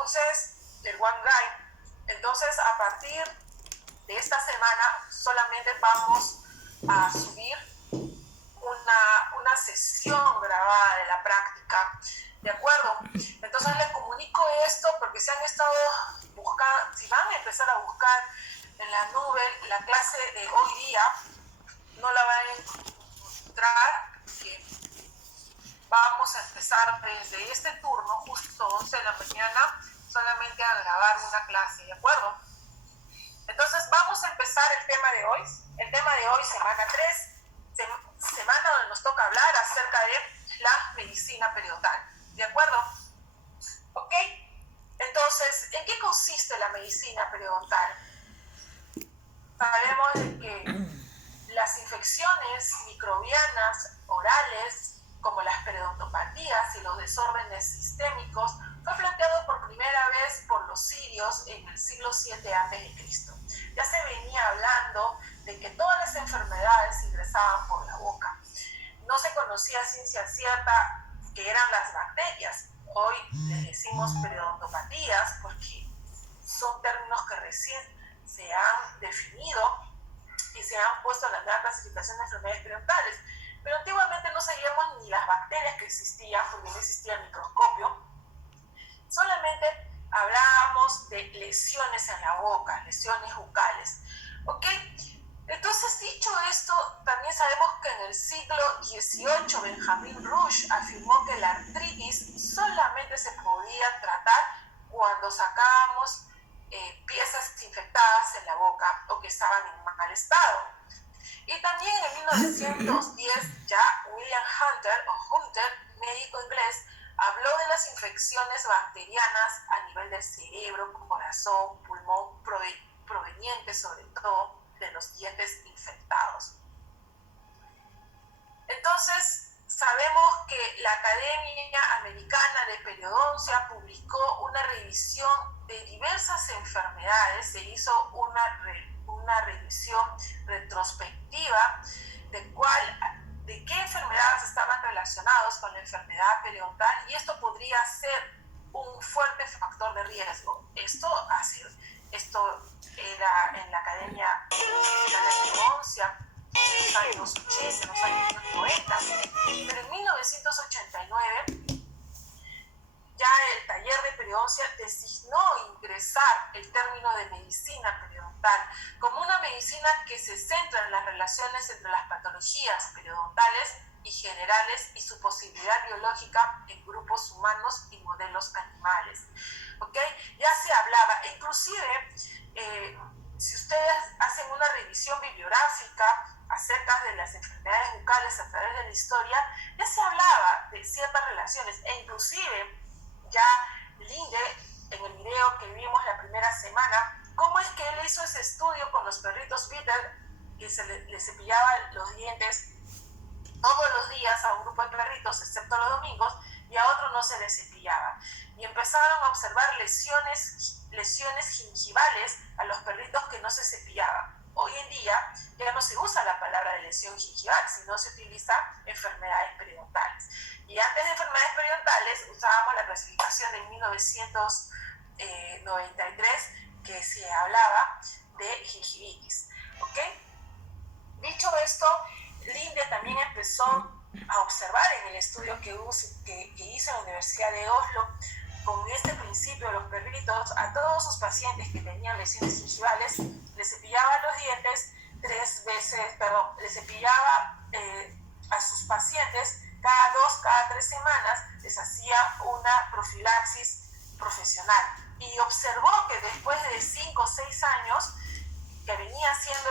Entonces, el One Drive. Entonces, a partir de esta semana solamente vamos a subir una sesión grabada de la práctica, ¿de acuerdo? Entonces les comunico esto porque si han estado buscando, si van a empezar a buscar en la nube la clase de hoy día, no la van a encontrar, porque vamos a empezar desde este turno, justo 11 de la mañana, solamente a grabar una clase, ¿de acuerdo? Entonces vamos a empezar el tema de hoy. El tema de hoy, semana 3, semana donde nos toca hablar acerca de la medicina periodontal, ¿de acuerdo? ¿Ok? Entonces, ¿en qué consiste la medicina periodontal? Sabemos que las infecciones microbianas orales, como las periodontopatías y los desórdenes sistémicos, fue planteado por primera vez por los sirios en el siglo VII a.C. Ya se venía hablando de que todas las enfermedades ingresaban por la boca. No se conocía a ciencia cierta que eran las bacterias. Hoy les decimos periodontopatías porque son términos que recién se han definido y se han puesto en la nueva clasificación de enfermedades periodontales. Pero antiguamente no sabíamos ni las bacterias que existían porque no existía el microscopio. Solamente hablábamos de lesiones en la boca, lesiones bucales. ¿Ok? Entonces, dicho esto, también sabemos que en el siglo XVIII Benjamin Rush afirmó que la artritis solamente se podía tratar cuando sacábamos piezas infectadas en la boca o que estaban en mal estado. Y también en 1910 ya William Hunter, médico inglés, habló de las infecciones bacterianas a nivel del cerebro, corazón, pulmón, provenientes sobre todo de los dientes infectados. Entonces, sabemos que la Academia Americana de Periodoncia publicó una revisión de diversas enfermedades, se hizo una revisión retrospectiva de qué enfermedades estaban relacionadas con la enfermedad periodontal, y esto podría ser un fuerte factor de riesgo. Esto era en la Academia Mexicana de Periodoncia en los años 80, en los años 90, pero en 1989 ya el taller de periodoncia designó ingresar el término de medicina periodontal como una medicina que se centra en las relaciones entre las patologías periodontales y generales y su posibilidad biológica en grupos humanos y modelos animales. ¿Ok? Ya se hablaba, inclusive si ustedes hacen una revisión bibliográfica acerca de las enfermedades bucales a través de la historia, ya se hablaba de ciertas relaciones, e inclusive ya Linde, en el video que vimos la primera semana, cómo es que él hizo ese estudio con los perritos Beagle, que se le cepillaban los dientes todos los días a un grupo de perritos, excepto los domingos, y a otros no se les cepillaba. Y empezaron a observar lesiones gingivales a los perritos que no se cepillaban. Hoy en día ya no se usa la palabra de lesión gingival, sino se utiliza enfermedades periodontales. Y antes de enfermedades periodontales usábamos la clasificación de 1993, que se hablaba de gingivitis. ¿Ok? Dicho esto, Linde también empezó a observar en el estudio que hizo en la Universidad de Oslo, con este principio de los perritos, a todos sus pacientes que tenían lesiones gingivales, les cepillaba los dientes les cepillaba a sus pacientes cada 3 semanas, les hacía una profilaxis profesional. Y observó que después de 5 o 6 años que venía haciendo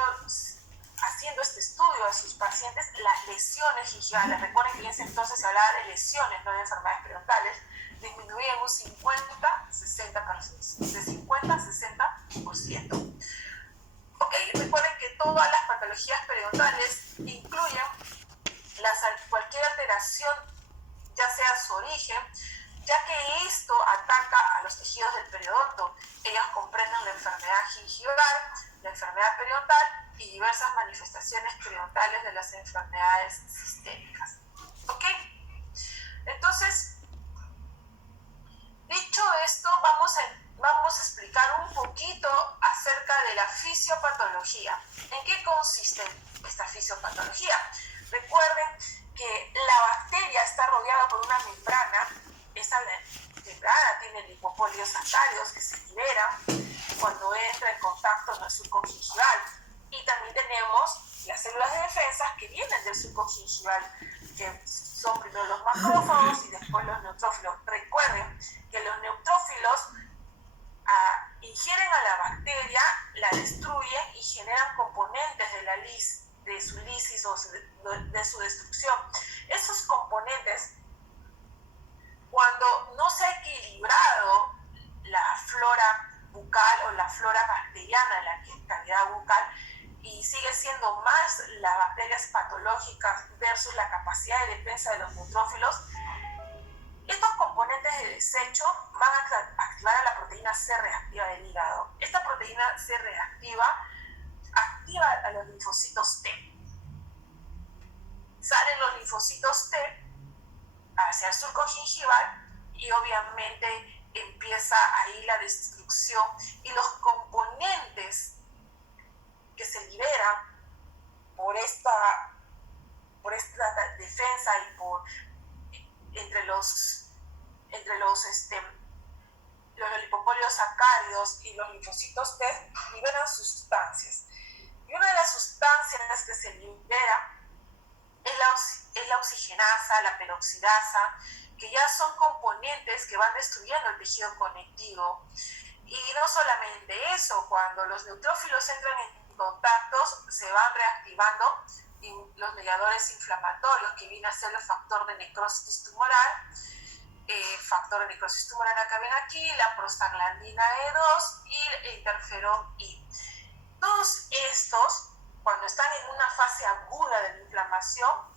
este estudio a sus pacientes, las lesiones gingivales, recuerden que en ese entonces se hablaba de lesiones, no de enfermedades periodontales, disminuían un 50-60%. Ok, recuerden que todas las patologías periodontales incluyen cualquier alteración, ya sea su origen, ya que esto ataca a los tejidos del periodonto. Ellos comprenden la enfermedad gingival, la enfermedad periodontal y diversas manifestaciones periodontales de las enfermedades sistémicas. ¿Ok? Entonces, dicho esto, vamos a fisiopatología. ¿En qué consiste esta fisiopatología? Recuerden que la bacteria está rodeada por una membrana. Esa membrana tiene lipopoliosacáridos que se liberan cuando entra en contacto con el surco gingival. Y también tenemos las células de defensa que vienen del surco gingival, que son primero los macrófagos y después los neutrófilos. Recuerden que los neutrófilos ingieren a la bacteria, la destruyen y generan componentes de su lisis o de su destrucción. Esos componentes, cuando no se ha equilibrado la flora bucal o la flora bacteriana, la cavidad bucal, y sigue siendo más las bacterias patológicas versus la capacidad de defensa de los neutrófilos, estos componentes de desecho van a activar a la proteína C reactiva del hígado. Esta proteína C reactiva activa a los linfocitos T. Salen los linfocitos T hacia el surco gingival y obviamente empieza ahí la destrucción y los componentes que se liberan por esta defensa y entre los lipopoliosacáridos y los linfocitos T liberan sustancias. Y una de las sustancias que se libera es la oxigenasa, la peroxidasa, que ya son componentes que van destruyendo el tejido conectivo. Y no solamente eso, cuando los neutrófilos entran en contactos, se van reactivando los mediadores inflamatorios, que viene a ser el factor de necrosis tumoral. Factor de necrosis tumoral acá ven aquí, la prostaglandina E2 y el interferón I. Todos estos, cuando están en una fase aguda de la inflamación,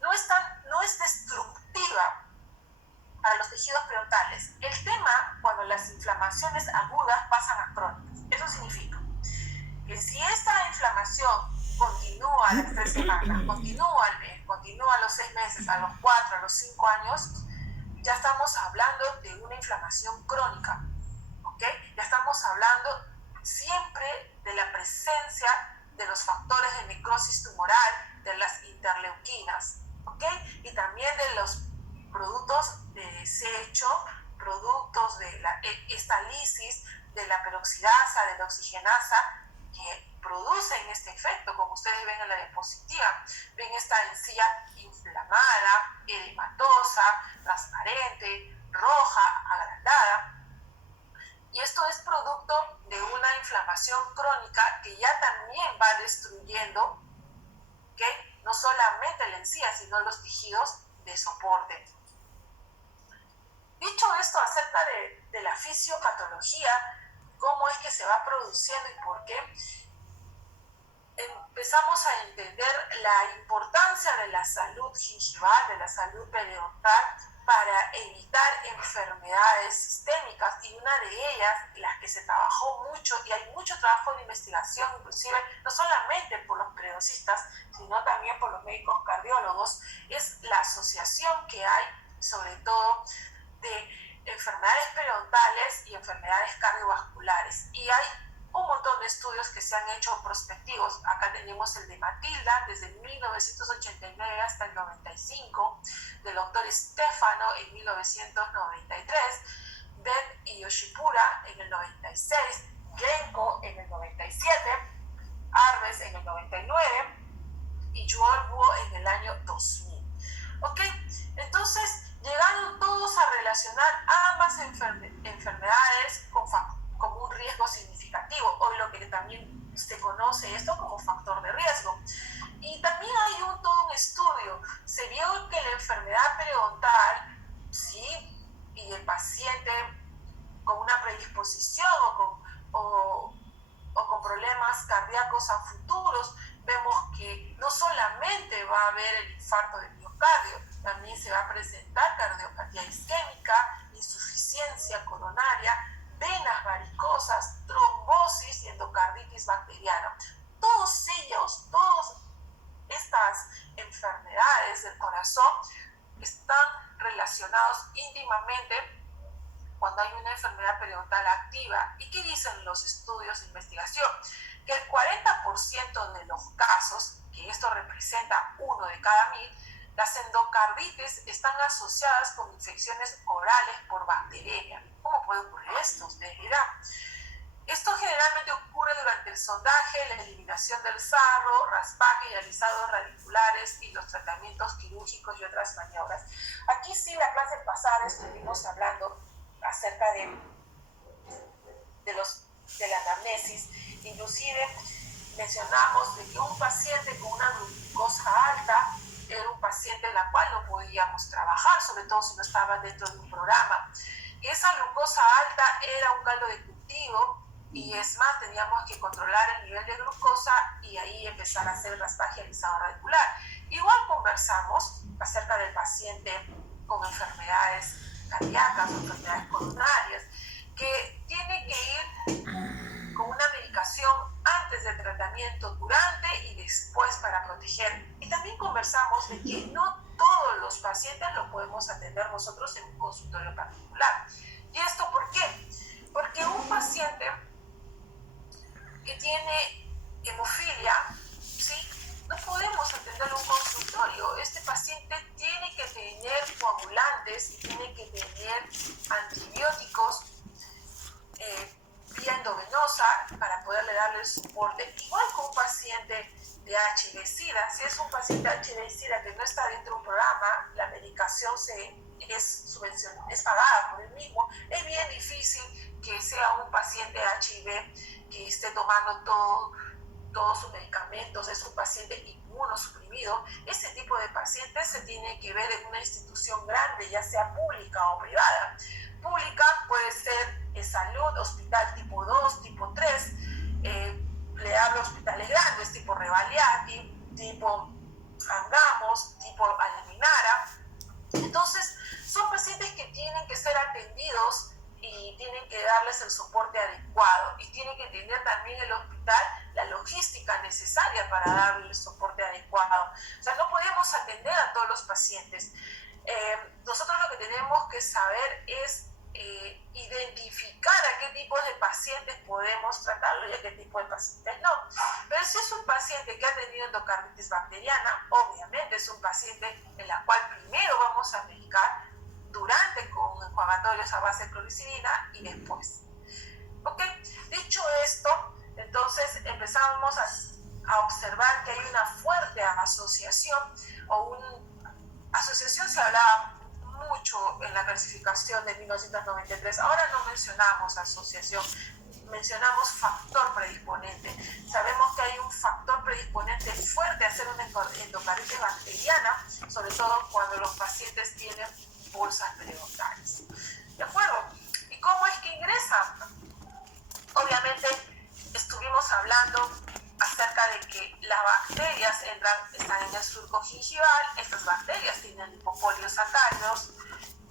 no es destructiva para los tejidos periodontales. El tema, cuando las inflamaciones agudas pasan a crónicas. Eso significa que si esta inflamación continúa a las 3 semanas, continúa al mes, continúa a los 6 meses, a los 4, a los 5 años, ya estamos hablando de una inflamación crónica, ¿ok? Ya estamos hablando siempre de la presencia de los factores de necrosis tumoral, de las interleuquinas, ¿ok? Y también de los productos de desecho, productos de esta lisis, de la peroxidasa, de la oxigenasa, que producen este efecto, como ustedes ven en la diapositiva. Ven esta encía inflamada, edematosa, transparente, roja, agrandada. Y esto es producto de una inflamación crónica que ya también va destruyendo, ¿okay?, no solamente la encía, sino los tejidos de soporte. Dicho esto acerca de la fisiopatología, cómo es que se va produciendo y por qué, empezamos a entender la importancia de la salud gingival, de la salud periodontal, para evitar enfermedades sistémicas, y una de ellas, las que se trabajó mucho, y hay mucho trabajo de investigación, inclusive no solamente por los periodoncistas, sino también por los médicos cardiólogos, es la asociación que hay, sobre todo, de enfermedades periodontales y enfermedades cardiovasculares. Y hay un montón de estudios que se han hecho prospectivos. Acá tenemos el de Matilda desde 1989 hasta el 95, del doctor Stefano en 1993, Ben y Yoshipura en el 96, Genko en el 97, Arbes en el 99 y Joel Buo en el año 2000. ¿Ok? Entonces, llegaron todos a relacionar ambas enfermedades como un riesgo significativo, o lo que también se conoce esto como factor de riesgo. Y también hay todo un estudio. Se vio que la enfermedad periodontal, sí, y el paciente con una predisposición o con problemas cardíacos a futuros, vemos que no solamente va a haber el infarto de miocardio, también se va a presentar cardiopatía isquémica, insuficiencia coronaria, venas varicosas, trombosis y endocarditis bacteriana. Todas estas enfermedades del corazón están relacionados íntimamente cuando cuando hay una enfermedad periodontal activa. ¿Y qué dicen los estudios de investigación? Que el 40% de los casos, que esto representa 1 de cada 1000, las endocarditis están asociadas con infecciones orales por bacteriemia. ¿Cómo puede ocurrir esto? Ustedes dirán. Esto generalmente ocurre durante el sondaje, la eliminación del sarro, raspaje y alisados radiculares y los tratamientos quirúrgicos y otras maniobras. Aquí sí, la clase pasada estuvimos hablando acerca de la anamnesis. Inclusive mencionamos de que un paciente con una glucosa alta era un paciente en la cual no podíamos trabajar, sobre todo si no estaba dentro de un programa. Esa glucosa alta era un caldo de cultivo, y es más, teníamos que controlar el nivel de glucosa y ahí empezar a hacer el raspaje alisado radicular. Igual conversamos acerca del paciente con enfermedades cardíacas o enfermedades coronarias, que tiene que ir con una medicación antes del tratamiento, durante y después para proteger. Y también conversamos de que no todos los pacientes lo podemos atender nosotros en un consultorio particular. ¿Y esto por qué? Porque un paciente que tiene hemofilia, ¿sí?, no podemos atenderlo en un consultorio. Este paciente tiene que tener coagulantes, tiene que tener antibióticos vía endovenosa para poderle darle el soporte. Igual con un paciente de HIV-Sida, si es un paciente de HIV-Sida que no está dentro de un programa, la medicación es pagada por el mismo, es bien difícil que sea un paciente HIV que esté tomando todos sus medicamentos, es un paciente inmunosuprimido. Este tipo de pacientes se tiene que ver en una institución grande, ya sea pública o privada. Pública puede ser salud, hospital tipo 2, tipo 3, le hablo hospitales grandes, tipo Revaliati, tipo Angamos, tipo Alminara. Entonces, son pacientes que tienen que ser atendidos y tienen que darles el soporte adecuado, y tiene que tener también el hospital la logística necesaria para darle el soporte adecuado. O sea, no podemos atender a todos los pacientes. Nosotros lo que tenemos que saber es identificar a qué tipos de pacientes podemos tratarlo y a qué tipo de pacientes no. Pero si es un paciente que ha tenido endocarditis bacteriana, obviamente es un paciente en la cual primero vamos a medicar, durante con enjuagatorios a base de clorexidina y después. ¿Ok? Dicho esto, entonces empezamos a observar que hay una fuerte asociación, asociación se hablaba mucho en la clasificación de 1993. Ahora no mencionamos asociación, mencionamos factor predisponente. Sabemos que hay un factor predisponente fuerte a hacer una endocarditis bacteriana, sobre todo cuando los pacientes tienen bolsas periodontales. ¿De acuerdo? ¿Y cómo es que ingresan? Obviamente estuvimos hablando acerca de que las bacterias están en el surco gingival. Estas bacterias tienen lipopoliosacáridos,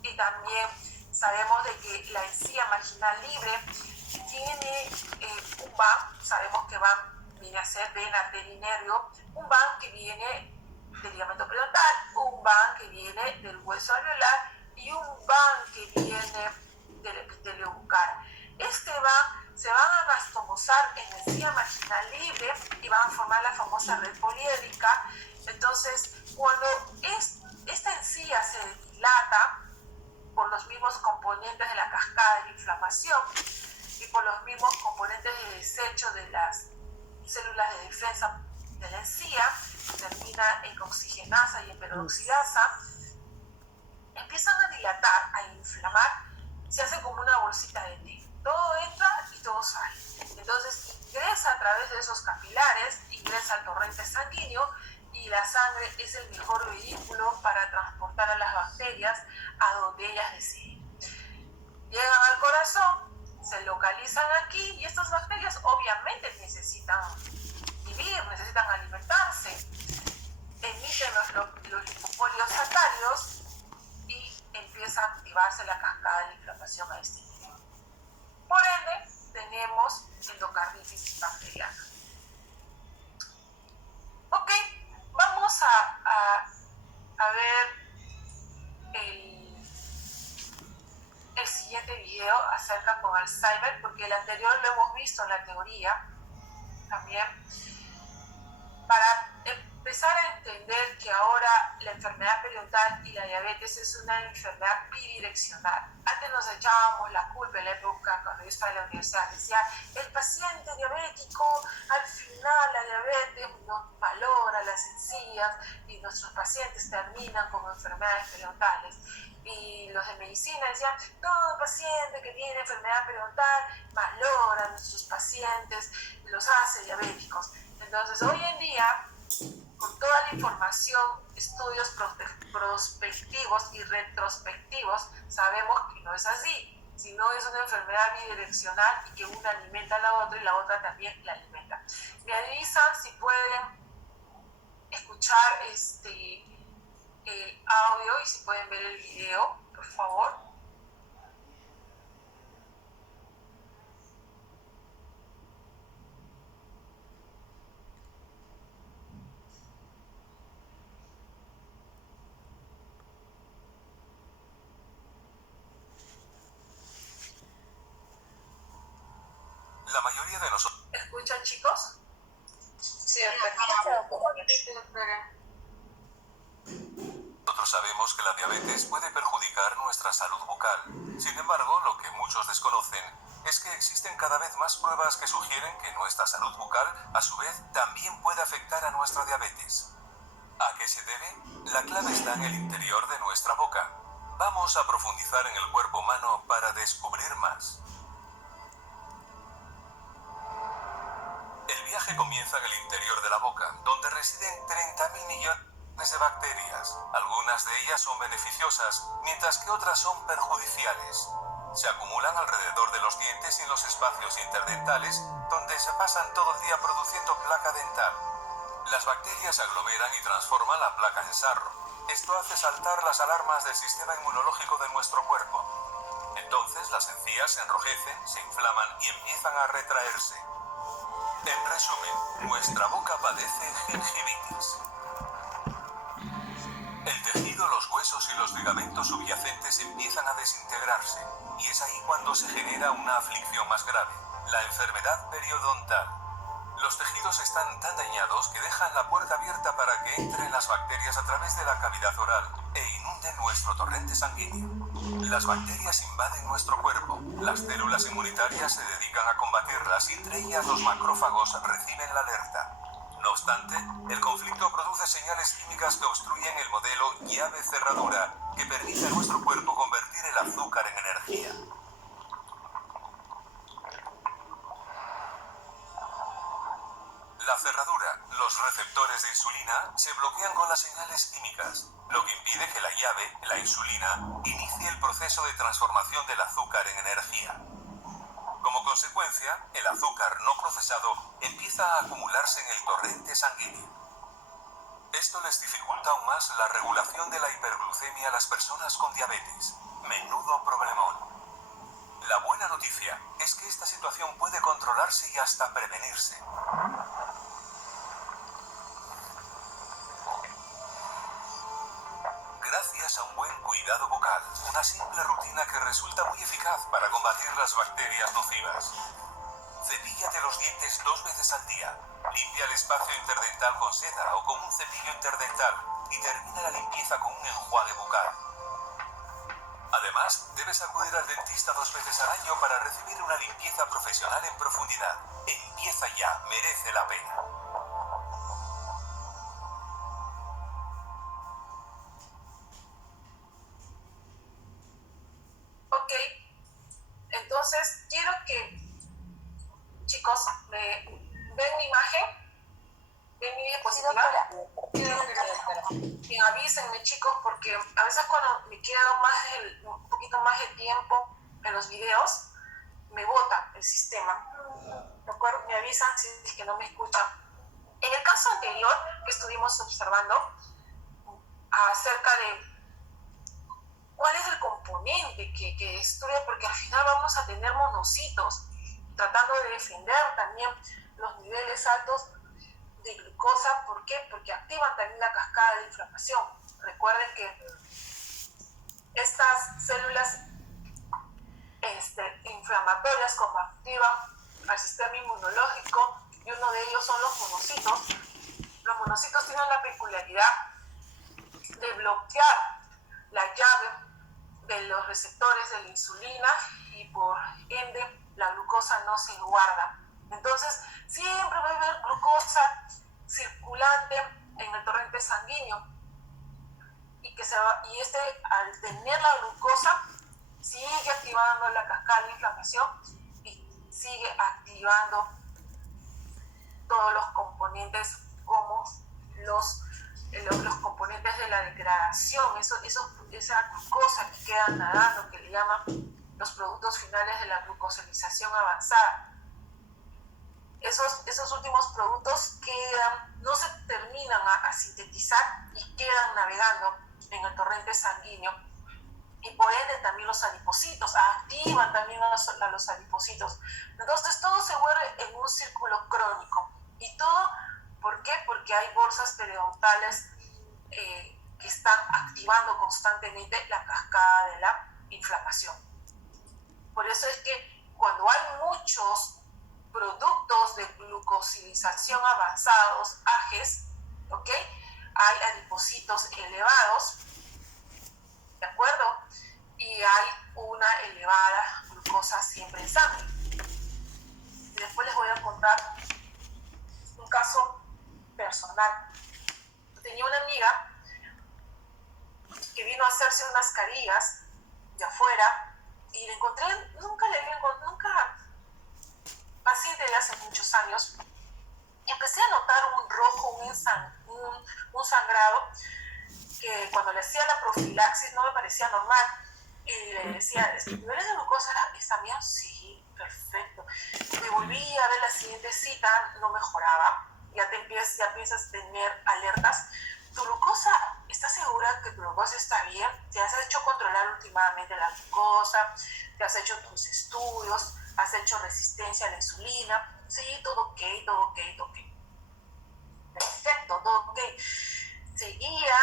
y también sabemos de que la encía marginal libre tiene un BAM. Sabemos que BAM viene a ser vena, arteria y nervio, un BAM que viene del ligamento periodontal, un BAM que viene del hueso alveolar y un BAM que viene del epitelio bucal. Este BAM se van a anastomosar en la encía marginal libre y van a formar la famosa red poliédrica. Entonces, cuando esta encía se dilata por los mismos componentes de la cascada de la inflamación y por los mismos componentes de desecho de las células de defensa de la encía, termina en oxigenasa y en peroxidasa, empiezan a dilatar, a inflamar, se hace como una bolsita de té. Todo entra y todo sale. Entonces ingresa a través de esos capilares, ingresa al torrente sanguíneo, y la sangre es el mejor vehículo para transportar a las bacterias a donde ellas deseen. Llegan al corazón, se localizan aquí, y estas bacterias obviamente necesitan vivir, necesitan alimentarse, emiten los lipopoliosacáridos y empieza a activarse la cascada de la inflamación a este nivel. Por ende, tenemos endocarditis bacteriana. Ok, vamos a ver el siguiente siguiente video acerca con Alzheimer, porque el anterior lo hemos visto en la teoría también, para empezar a entender que ahora la enfermedad periodontal y la diabetes es una enfermedad bidireccional. Antes nos echábamos la culpa en la época cuando yo estaba en la universidad, decía, el paciente diabético al final la diabetes no valora las encías y nuestros pacientes terminan con enfermedades periodontales. Y los de medicina decían, todo paciente que tiene enfermedad periodontal valora a nuestros pacientes, los hace diabéticos. Entonces, hoy en día, con toda la información, estudios prospectivos y retrospectivos, sabemos que no es así, sino es una enfermedad bidireccional y que una alimenta a la otra y la otra también la alimenta. Me avisan si pueden escuchar el audio y si pueden ver el video, por favor. La mayoría de nosotros... ¿Escuchan, chicos? Sí, Nosotros sabemos que la diabetes puede perjudicar nuestra salud bucal. Sin embargo, lo que muchos desconocen es que existen cada vez más pruebas que sugieren que nuestra salud bucal, a su vez, también puede afectar a nuestra diabetes. ¿A qué se debe? La clave está en el interior de nuestra boca. Vamos a profundizar en el cuerpo humano para descubrir más. El viaje comienza en el interior de la boca, donde residen 30.000 millones de bacterias. Algunas de ellas son beneficiosas, mientras que otras son perjudiciales. Se acumulan alrededor de los dientes y en los espacios interdentales, donde se pasan todo el día produciendo placa dental. Las bacterias aglomeran y transforman la placa en sarro. Esto hace saltar las alarmas del sistema inmunológico de nuestro cuerpo. Entonces las encías se enrojecen, se inflaman y empiezan a retraerse. En resumen, nuestra boca padece gingivitis. El tejido, los huesos y los ligamentos subyacentes empiezan a desintegrarse, y es ahí cuando se genera una aflicción más grave, la enfermedad periodontal. Los tejidos están tan dañados que dejan la puerta abierta para que entren las bacterias a través de la cavidad oral e inunden nuestro torrente sanguíneo. Las bacterias invaden nuestro cuerpo, las células inmunitarias se dedican a combatirlas y entre ellas los macrófagos reciben la alerta. No obstante, el conflicto produce señales químicas que obstruyen el modelo llave-cerradura que permite a nuestro cuerpo convertir el azúcar en energía. La cerradura, los receptores de insulina, se bloquean con las señales químicas, lo que impide que la llave, la insulina, inicie el proceso de transformación del azúcar en energía. Como consecuencia, el azúcar no procesado empieza a acumularse en el torrente sanguíneo. Esto les dificulta aún más la regulación de la hiperglucemia a las personas con diabetes. Menudo problemón. La buena noticia es que esta situación puede controlarse y hasta prevenirse. Gracias a un buen cuidado bucal, una simple rutina que resulta muy eficaz para combatir las bacterias nocivas. Cepíllate los dientes 2 veces al día, limpia el espacio interdental con seda o con un cepillo interdental y termina la limpieza con un enjuague bucal. Además, debes acudir al dentista 2 veces al año para recibir una limpieza profesional en profundidad. Empieza ya, merece la pena. Ok, entonces quiero que, chicos, ven mi imagen, ven mi diapositiva. Y avísenme, chicos, porque a veces cuando me quedo un poquito más de tiempo en los videos, me bota el sistema. ¿De acuerdo? Me avisan si es que no me escuchan. En el caso anterior que estuvimos observando acerca de cuál es el componente que destruye, porque al final vamos a tener monocitos tratando de defender también los niveles altos de glucosa. ¿Por qué? Porque activan también la cascada de inflamación. Recuerden que estas células inflamatorias como activan al sistema inmunológico, y uno de ellos son los monocitos. Los monocitos tienen la peculiaridad de bloquear la llave de los receptores de la insulina y por ende la glucosa no se guarda. Entonces siempre va a haber glucosa circulante en el torrente sanguíneo y al tener la glucosa sigue activando la cascada de inflamación y sigue activando todos los componentes como los componentes de la degradación, esa glucosa que queda nadando, que le llaman los productos finales de la glucosilación avanzada. Esos últimos productos no se terminan a sintetizar y quedan navegando en el torrente sanguíneo, y por ende también los adipocitos activan también a los adipocitos. Entonces todo se vuelve en un círculo crónico. ¿Y todo por qué? Porque hay bolsas periodontales que están activando constantemente la cascada de la inflamación. Por eso es que cuando hay muchos productos de glucosilización avanzados, AGEs, ¿ok?, hay adipocitos elevados, ¿de acuerdo? Y hay una elevada glucosa siempre en sangre. Y después les voy a contar un caso personal. Tenía una amiga que vino a hacerse unas carillas de afuera y le encontré, nunca paciente de hace muchos años, y empecé a notar un rojo, un sangrado que cuando le hacía la profilaxis no me parecía normal. Y le decía, ¿niveles de glucosa está bien? Sí, perfecto. Me volví a ver la siguiente cita, no mejoraba. Ya empiezas a tener alertas. ¿Tu glucosa, estás segura que tu glucosa está bien? ¿Te has hecho controlar últimamente la glucosa? ¿Te has hecho tus estudios? ¿Has hecho resistencia a la insulina? Sí, todo ok. Perfecto, todo ok. Seguía,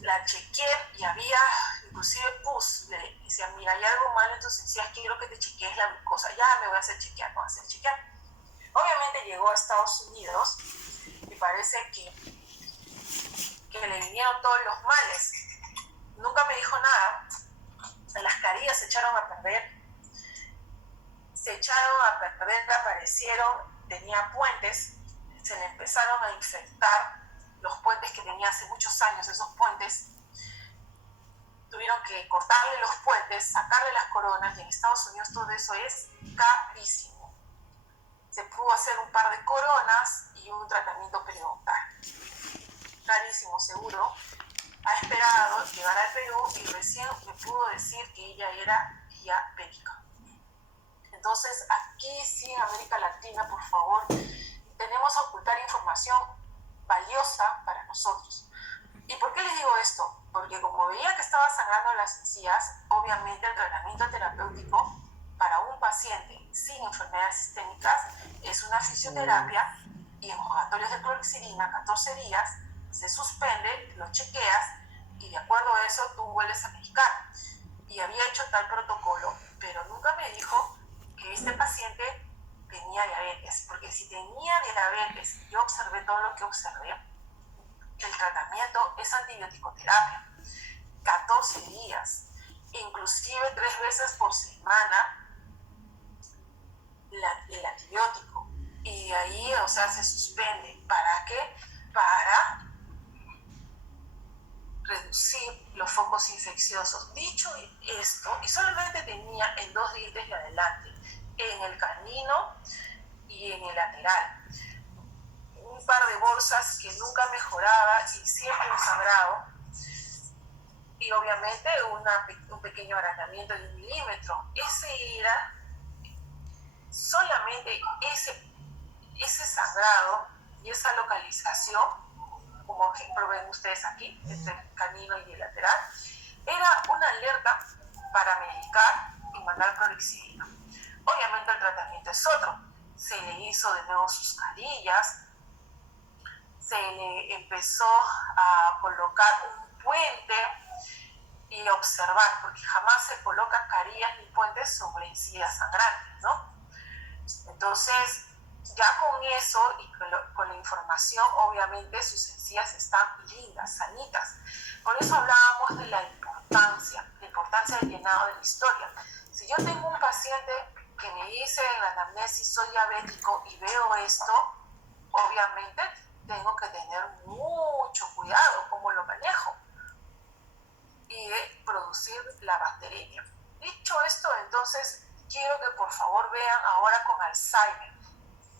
la chequeé y había inclusive pus. Le decía, mira, hay algo mal en tus encías, quiero que te chequees la glucosa. Ya me voy a hacer chequear. Obviamente llegó a Estados Unidos y parece que le vinieron todos los males. Nunca me dijo nada. Las carillas se echaron a perder, aparecieron, tenía puentes, se le empezaron a infectar los puentes que tenía hace muchos años. Esos puentes tuvieron que cortarle los puentes, sacarle las coronas, y en Estados Unidos todo eso es carísimo. Se pudo hacer un par de coronas y un tratamiento periodontal. Carísimo, seguro. Ha esperado llegar al Perú y recién me pudo decir que ella era diabética. Entonces, aquí sí, en América Latina, por favor, tenemos a ocultar información valiosa para nosotros. ¿Y por qué les digo esto? Porque como veía que estaba sangrando las encías, obviamente el tratamiento terapéutico para un paciente sin enfermedades sistémicas es una fisioterapia y enjuagatorios de clorexidina 14 días, se suspende, lo chequeas y de acuerdo a eso tú vuelves a medicar. Y había hecho tal protocolo, pero nunca me dijo que este paciente tenía diabetes, porque si tenía diabetes, yo observé todo lo que observé, el tratamiento es antibiótico-terapia, 14 días, inclusive 3 veces por semana el antibiótico, y de ahí, se suspende. ¿Para qué? Para reducir los focos infecciosos. Dicho esto, y solamente tenía en 2 dientes de adelante, en el canino y en el lateral, un par de bolsas que nunca mejoraba y siempre un sangrado, y obviamente un pequeño agrandamiento de 1 milímetro. Ese era solamente ese sangrado y esa localización, como ejemplo ven ustedes aquí, entre el canino y el lateral, era una alerta para medicar y mandar clorexidina. Obviamente el tratamiento es otro. Se le hizo de nuevo sus carillas, se le empezó a colocar un puente y observar, porque jamás se colocan carillas ni puentes importante sobre encías sangrantes, ¿no? Entonces, ya con eso y con la información, obviamente sus encías están lindas, sanitas. Por eso hablábamos de la importancia del llenado de la historia. Si yo tengo un paciente que me dice en la anamnesis soy diabético y veo esto, obviamente tengo que tener mucho cuidado cómo lo manejo y de producir la bacteremia. Dicho esto, entonces quiero que por favor vean ahora con Alzheimer,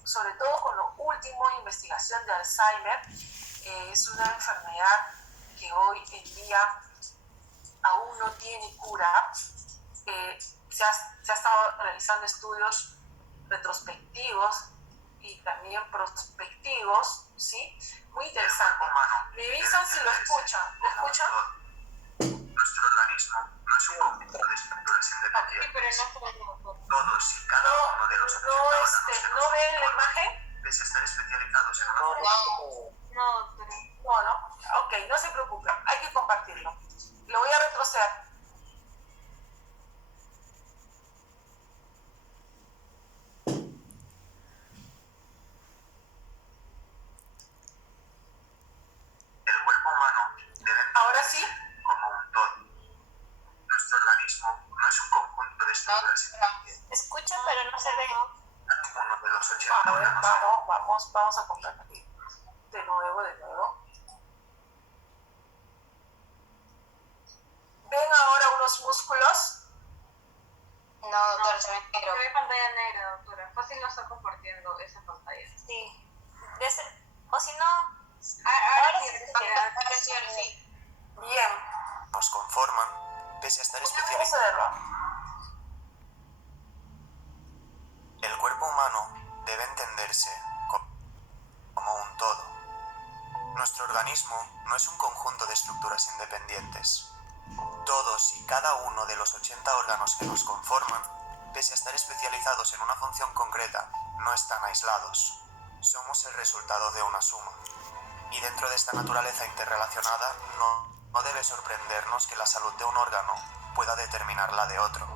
sobre todo con lo último en investigación de Alzheimer. Es una enfermedad que hoy en día aún no tiene cura. Se ha estado realizando estudios retrospectivos y también prospectivos, ¿sí? Muy interesante. Me avisan si lo escuchan. ¿Lo escuchan? Nuestro organismo no es un conjunto de estructuras independientes. Sí, pero no. Todos y cada uno de los 80 órganos ¿No ven la imagen? pese a estar especializados en una No. Ok, no se preocupen. Hay que compartirlo. Lo voy a retroceder. El cuerpo humano debe ¿Ahora sí? como un todo. Nuestro organismo no es un conjunto de estructuras independientes. Escucha, pero no se ve. Cada uno de los 80 A ver, órganos vamos a compartir. De nuevo. ¿Ven ahora unos músculos? No, doctora, se ve negro. Se ve pantalla negra, doctora. Fácil no está compartiendo esa pantalla. Sí. O si no... Ahora sí. Bien. nos conforman pese a estar Vamos a especializados. verlo. El cuerpo humano debe entenderse como un todo. Nuestro organismo no es un conjunto de estructuras independientes. Todos y cada uno de los 80 órganos que nos conforman, pese a estar especializados en una función concreta, no están aislados. Somos el resultado de una suma. Y dentro de esta naturaleza interrelacionada, no debe sorprendernos que la salud de un órgano pueda determinar la de otro.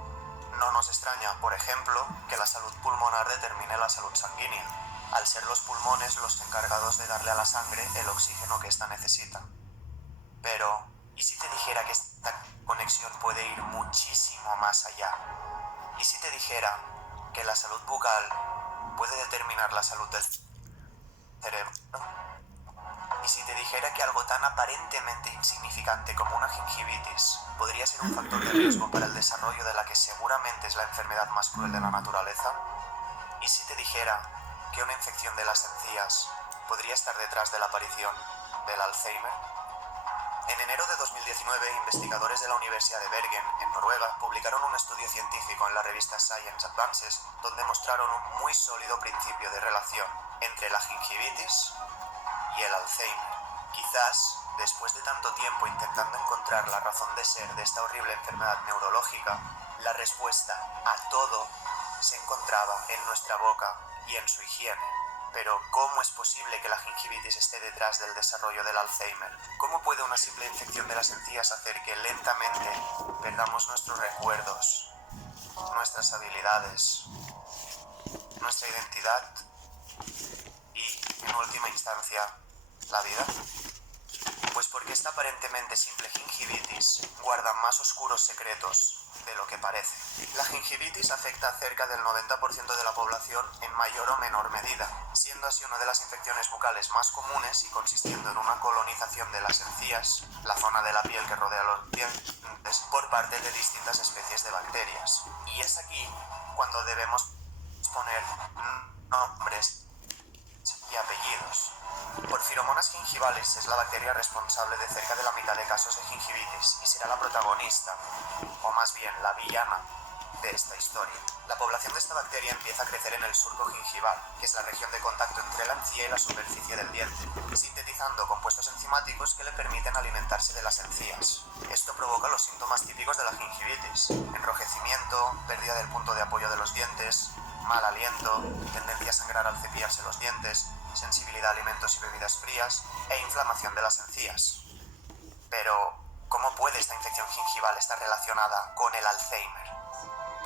No nos extraña, por ejemplo, que la salud pulmonar determine la salud sanguínea, al ser los pulmones los encargados de darle a la sangre el oxígeno que ésta necesita. Pero, ¿y si te dijera que esta conexión puede ir muchísimo más allá? ¿Y si te dijera que la salud bucal puede determinar la salud del cerebro? ¿Y si te dijera que algo tan aparentemente insignificante como una gingivitis podría ser un factor de riesgo para el desarrollo de la que seguramente es la enfermedad más cruel de la naturaleza? ¿Y si te dijera que una infección de las encías podría estar detrás de la aparición del Alzheimer? En enero de 2019, investigadores de la Universidad de Bergen, en Noruega, publicaron un estudio científico en la revista Science Advances donde mostraron un muy sólido principio de relación entre la gingivitis y el Alzheimer. Quizás, después de tanto tiempo intentando encontrar la razón de ser de esta horrible enfermedad neurológica, la respuesta a todo se encontraba en nuestra boca y en su higiene. Pero, ¿cómo es posible que la gingivitis esté detrás del desarrollo del Alzheimer? ¿Cómo puede una simple infección de las encías hacer que lentamente perdamos nuestros recuerdos, nuestras habilidades, nuestra identidad y, en última instancia, la vida? Pues porque esta aparentemente simple gingivitis guarda más oscuros secretos de lo que parece. La gingivitis afecta a cerca del 90% de la población en mayor o menor medida, siendo así una de las infecciones bucales más comunes y consistiendo en una colonización de las encías, la zona de la piel que rodea los dientes, por parte de distintas especies de bacterias. Y es aquí cuando debemos poner nombres y apellidos. Porfiromonas gingivales es la bacteria responsable de cerca de la mitad de casos de gingivitis y será la protagonista, o más bien la villana, de esta historia. La población de esta bacteria empieza a crecer en el surco gingival, que es la región de contacto entre la encía y la superficie del diente, sintetizando compuestos enzimáticos que le permiten alimentarse de las encías. Esto provoca los síntomas típicos de la gingivitis: enrojecimiento, pérdida del punto de apoyo de los dientes, mal aliento, tendencia a sangrar al cepillarse los dientes, sensibilidad a alimentos y bebidas frías e inflamación de las encías. Pero, ¿cómo puede esta infección gingival estar relacionada con el Alzheimer?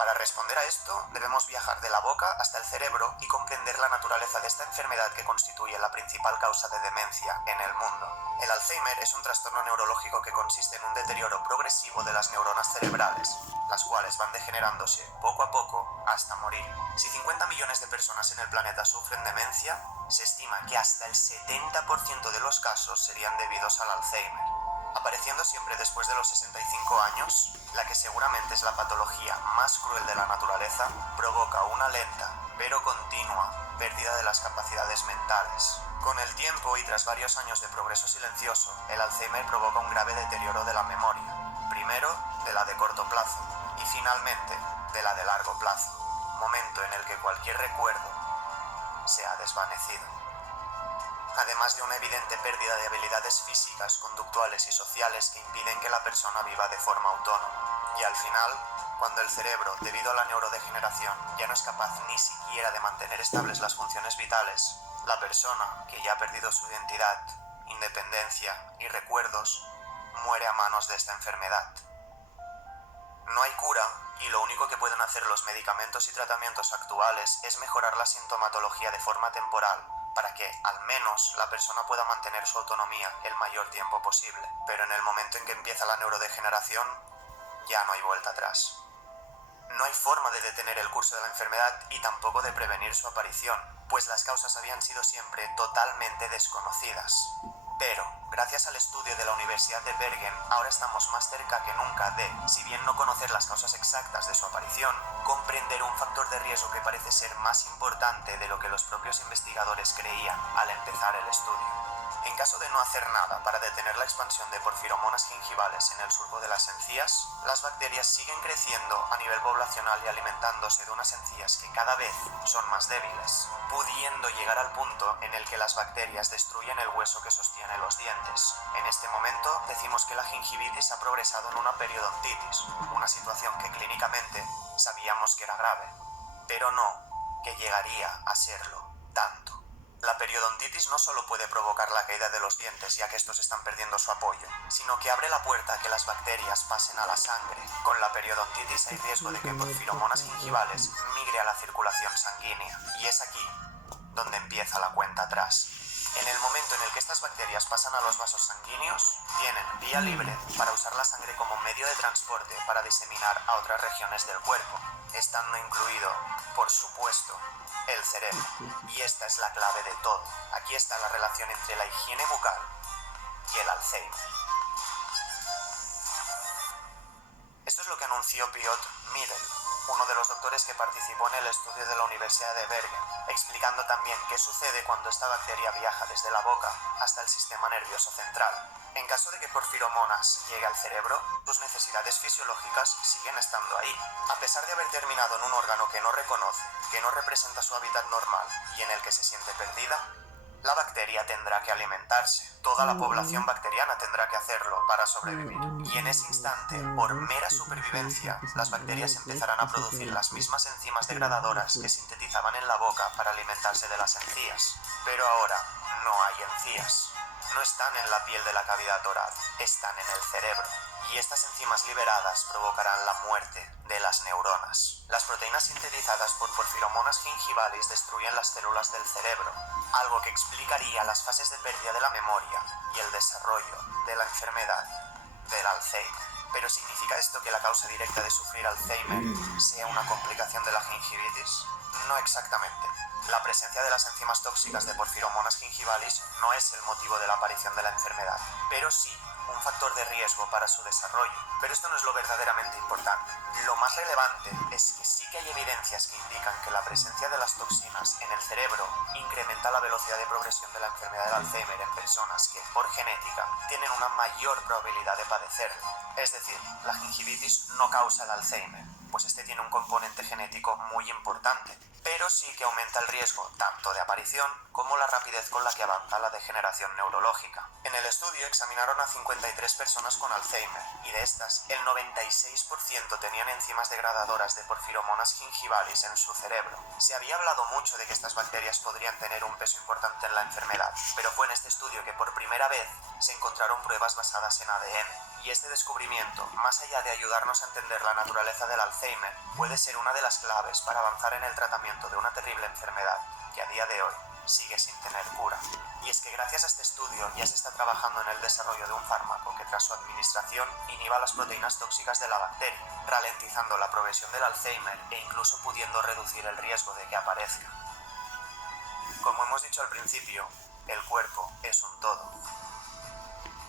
Para responder a esto, debemos viajar de la boca hasta el cerebro y comprender la naturaleza de esta enfermedad que constituye la principal causa de demencia en el mundo. El Alzheimer es un trastorno neurológico que consiste en un deterioro progresivo de las neuronas cerebrales, las cuales van degenerándose poco a poco hasta morir. Si 50 millones de personas en el planeta sufren demencia, se estima que hasta el 70% de los casos serían debidos al Alzheimer, apareciendo siempre después de los 65 años, la que seguramente es la patología más cruel de la naturaleza, provoca una lenta, pero continua, pérdida de las capacidades mentales. Con el tiempo y tras varios años de progreso silencioso, el Alzheimer provoca un grave deterioro de la memoria, primero de la de corto plazo y finalmente de la de largo plazo, momento en el que cualquier recuerdo se ha desvanecido. Además de una evidente pérdida de habilidades físicas, conductuales y sociales que impiden que la persona viva de forma autónoma. Y al final, cuando el cerebro, debido a la neurodegeneración, ya no es capaz ni siquiera de mantener estables las funciones vitales, la persona, que ya ha perdido su identidad, independencia y recuerdos, muere a manos de esta enfermedad. No hay cura y lo único que pueden hacer los medicamentos y tratamientos actuales es mejorar la sintomatología de forma temporal para que, al menos, la persona pueda mantener su autonomía el mayor tiempo posible. Pero en el momento en que empieza la neurodegeneración, ya no hay vuelta atrás. No hay forma de detener el curso de la enfermedad y tampoco de prevenir su aparición, pues las causas habían sido siempre totalmente desconocidas. Pero, gracias al estudio de la Universidad de Bergen, ahora estamos más cerca que nunca de, si bien no conocer las causas exactas de su aparición, comprender un factor de riesgo que parece ser más importante de lo que los propios investigadores creían al empezar el estudio. En caso de no hacer nada para detener la expansión de porfiromonas gingivales en el surco de las encías, las bacterias siguen creciendo a nivel poblacional y alimentándose de unas encías que cada vez son más débiles, pudiendo llegar al punto en el que las bacterias destruyen el hueso que sostiene los dientes. En este momento decimos que la gingivitis ha progresado en una periodontitis, una situación que clínicamente sabíamos que era grave, pero no que llegaría a serlo tanto. La periodontitis no solo puede provocar la caída de los dientes ya que estos están perdiendo su apoyo, sino que abre la puerta a que las bacterias pasen a la sangre. Con la periodontitis hay riesgo de que porfiromonas gingivales migre a la circulación sanguínea, y es aquí donde empieza la cuenta atrás. En el momento en el que estas bacterias pasan a los vasos sanguíneos, tienen vía libre para usar la sangre como medio de transporte para diseminar a otras regiones del cuerpo, estando incluido, por supuesto, el cerebro. Y esta es la clave de todo. Aquí está la relación entre la higiene bucal y el Alzheimer. Esto es lo que anunció Piotr Middle, uno de los doctores que participó en el estudio de la Universidad de Bergen, explicando también qué sucede cuando esta bacteria viaja desde la boca hasta el sistema nervioso central. En caso de que porfiromonas llegue al cerebro, sus necesidades fisiológicas siguen estando ahí. A pesar de haber terminado en un órgano que no reconoce, que no representa su hábitat normal y en el que se siente perdida, la bacteria tendrá que alimentarse. Toda la población bacteriana tendrá que hacerlo para sobrevivir. Y en ese instante, por mera supervivencia, las bacterias empezarán a producir las mismas enzimas degradadoras que sintetizaban en la boca para alimentarse de las encías. Pero ahora no hay encías. No están en la piel de la cavidad oral, están en el cerebro. Y estas enzimas liberadas provocarán la muerte de las neuronas. Las proteínas sintetizadas por porfiromonas gingivalis destruyen las células del cerebro, algo que explicaría las fases de pérdida de la memoria y el desarrollo de la enfermedad del Alzheimer. ¿Pero significa esto que la causa directa de sufrir Alzheimer sea una complicación de la gingivitis? No exactamente. La presencia de las enzimas tóxicas de porfiromonas gingivalis no es el motivo de la aparición de la enfermedad, pero sí un factor de riesgo para su desarrollo. Pero esto no es lo verdaderamente importante. Lo más relevante es que sí que hay evidencias que indican que la presencia de las toxinas en el cerebro incrementa la velocidad de progresión de la enfermedad del Alzheimer en personas que, por genética, tienen una mayor probabilidad de padecerlo. Es decir, la gingivitis no causa el Alzheimer, pues este tiene un componente genético muy importante, pero sí que aumenta el riesgo tanto de aparición como la rapidez con la que avanza la degeneración neurológica. En el estudio examinaron a 53 personas con Alzheimer y de estas el 96% tenían enzimas degradadoras de porfiromonas gingivalis en su cerebro. Se había hablado mucho de que estas bacterias podrían tener un peso importante en la enfermedad, pero fue en este estudio que por primera vez se encontraron pruebas basadas en ADN. Y este descubrimiento, más allá de ayudarnos a entender la naturaleza del Alzheimer, puede ser una de las claves para avanzar en el tratamiento de una terrible enfermedad que a día de hoy sigue sin tener cura. Y es que gracias a este estudio ya se está trabajando en el desarrollo de un fármaco que tras su administración inhiba las proteínas tóxicas de la bacteria, ralentizando la progresión del Alzheimer e incluso pudiendo reducir el riesgo de que aparezca. Como hemos dicho al principio, el cuerpo es un todo.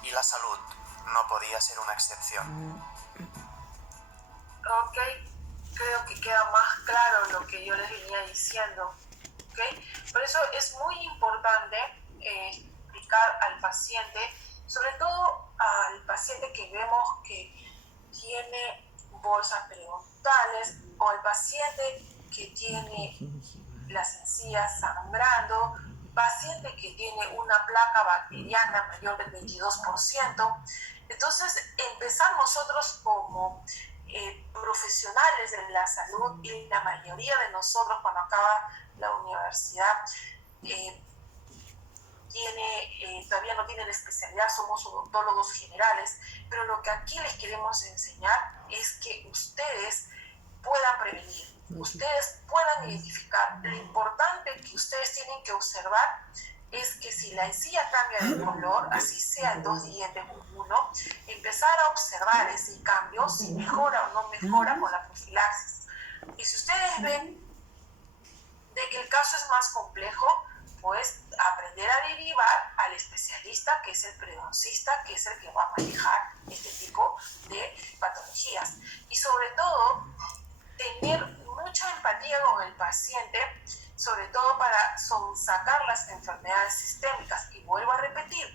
Y la salud no podía ser una excepción. Ok, creo que queda más claro lo que yo les venía diciendo. ¿Okay? Por eso es muy importante explicar al paciente, sobre todo al paciente que vemos que tiene bolsas periodontales o al paciente que tiene las encías sangrando, paciente que tiene una placa bacteriana mayor del 22%. Entonces, empezar nosotros como profesionales de la salud, y la mayoría de nosotros cuando acaba la universidad todavía no tienen especialidad, somos odontólogos generales, pero lo que aquí les queremos enseñar es que ustedes puedan prevenir, ustedes puedan identificar. Lo importante que ustedes tienen que observar es que si la encía cambia de color, así sea en 2 dientes o 1, empezar a observar ese cambio, si mejora o no mejora con la profilaxis. Y si ustedes ven de que el caso es más complejo, pues aprender a derivar al especialista, que es el periodoncista, que es el que va a manejar este tipo de patologías. Y sobre todo, tener mucha empatía con el paciente, sobre todo para sonsacar las enfermedades sistémicas. Y vuelvo a repetir,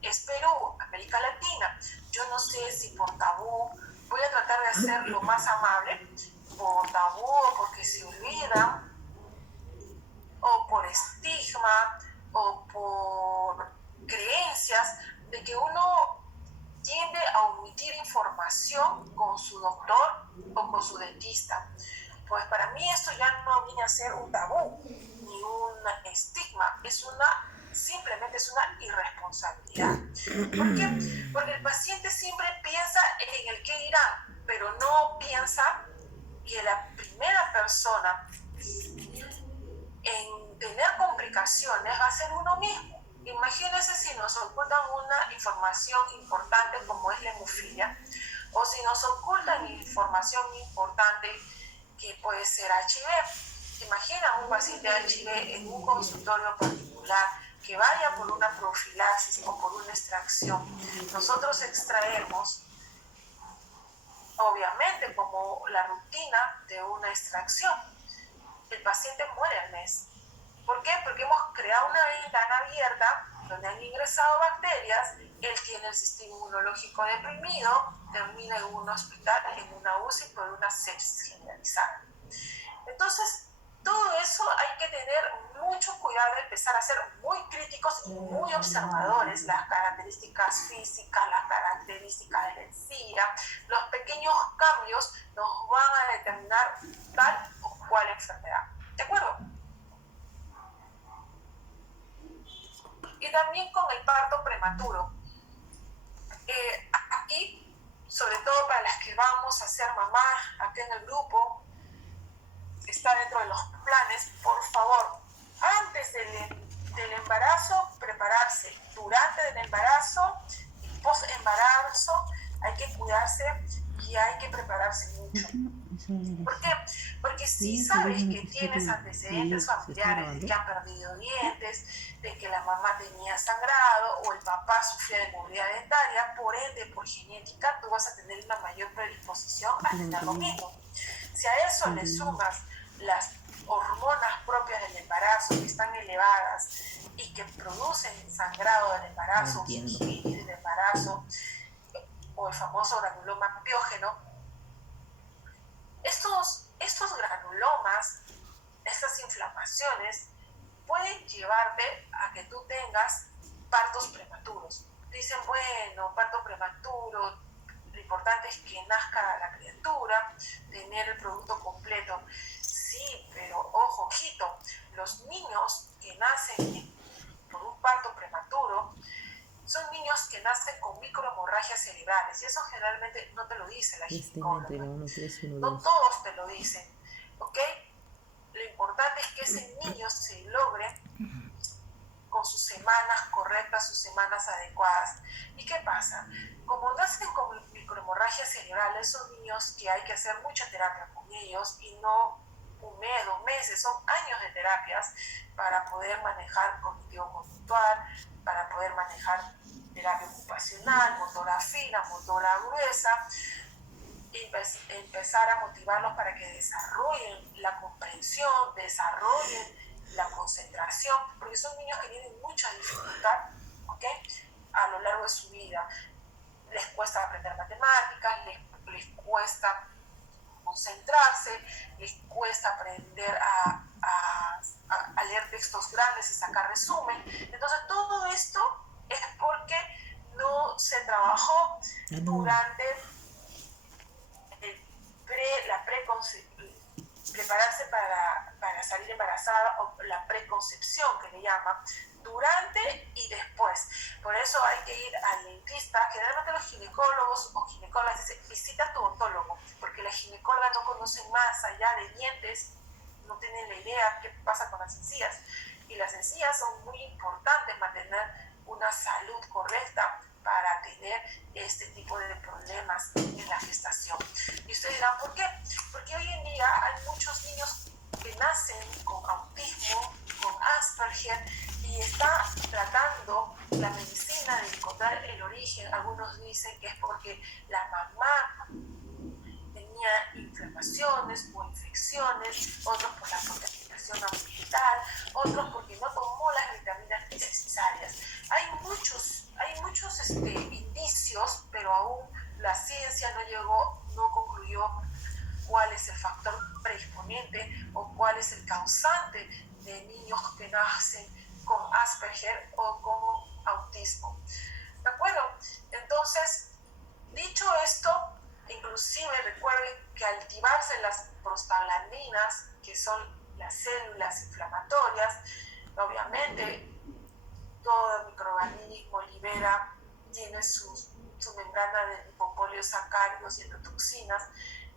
es Perú, América Latina. Yo no sé si por tabú, voy a tratar de hacer lo más amable, por tabú o porque se olvidan, o por estigma, o por creencias de que uno tiende a omitir información con su doctor o con su dentista. Pues para mí esto ya no viene a ser un tabú ni un estigma, simplemente es una irresponsabilidad. ¿Por qué? Porque el paciente siempre piensa en el qué dirán, pero no piensa que la primera persona en tener complicaciones va a ser uno mismo. Imagínense si nos ocultan una información importante como es la hemofilia, o si nos ocultan información importante que puede ser HIV. Imagina un paciente HIV en un consultorio particular que vaya por una profilaxis o por una extracción. Nosotros extraemos, obviamente, como la rutina de una extracción. El paciente muere al mes. ¿Por qué? Porque hemos creado una ventana abierta donde han ingresado bacterias, él tiene el sistema inmunológico deprimido, termina en un hospital, en una UCI por una sepsis generalizada. Entonces, todo eso hay que tener mucho cuidado, empezar a ser muy críticos y muy observadores, las características físicas, las características de la encía, los pequeños cambios nos van a determinar tal o cual enfermedad. ¿De acuerdo? Y también con el parto prematuro. Aquí, sobre todo para las que vamos a ser mamás, aquí en el grupo, está dentro de los planes, por favor, antes del embarazo, prepararse. Durante el embarazo y post-embarazo hay que cuidarse y hay que prepararse mucho. ¿Por qué? Porque si sabes que tienes antecedentes familiares de que han perdido dientes, de que la mamá tenía sangrado o el papá sufría de movilidad dentaria, por ende, por genética, tú vas a tener una mayor predisposición a tener lo mismo. Si a eso le sumas las hormonas propias del embarazo que están elevadas y que producen sangrado del embarazo, gingivitis del embarazo o el famoso granuloma piógeno, estos granulomas, estas inflamaciones pueden llevarte a que tú tengas partos prematuros. Dicen, bueno, parto prematuro, lo importante es que nazca la criatura, tener el producto completo. Sí, pero ojo, ojito, los niños que nacen por un parto prematuro son niños que nacen con microhemorragia cerebral. genitales, y eso generalmente no te lo dice la ginecóloga. No 1-3-1-2. todos te lo dicen, ¿ok? Lo importante es que ese niño se logre con sus semanas correctas, sus semanas adecuadas. ¿Y qué pasa? Como nacen con microhemorragias cerebrales, son niños que hay que hacer mucha terapia con ellos, y no un mes, 2 meses, son años de terapias para poder manejar cognitivo-conductual, para poder manejar terapia ocupacional, motora fina, motora gruesa, y empezar a motivarlos para que desarrollen la comprensión, desarrollen la concentración, porque son niños que tienen mucha dificultad, ¿ok?, a lo largo de su vida. Les cuesta aprender matemáticas, les cuesta concentrarse, les cuesta aprender a leer textos grandes y sacar resumen. Entonces todo esto es porque no se trabajó durante prepararse para salir embarazada, o la preconcepción, que le llaman, durante y después. Por eso hay que ir al dentista. Generalmente los ginecólogos o ginecólogas dicen: visita a tu odontólogo, porque las ginecólogas no conocen más allá de dientes, no tienen la idea qué pasa con las encías. Y las encías son muy importantes, mantener una salud correcta para tener este tipo de problemas en la gestación. Y ustedes dirán: ¿por qué? Porque hoy en día hay muchos niños que nacen con autismo, con Asperger, y está tratando la medicina de encontrar el origen. Algunos dicen que es porque la mamá tenía inflamaciones o infecciones, otros por la contaminación ambiental, otros porque no tomó las vitaminas necesarias. Hay muchos indicios, pero aún la ciencia no concluyó cuál es el factor predisponente o cuál es el causante de niños que nacen con Asperger o con autismo. ¿De acuerdo? Entonces, dicho esto, inclusive recuerden que al activarse las prostaglandinas, que son las células inflamatorias, obviamente todo microorganismo tiene su membrana de lipopoliosacáridos y endotoxinas.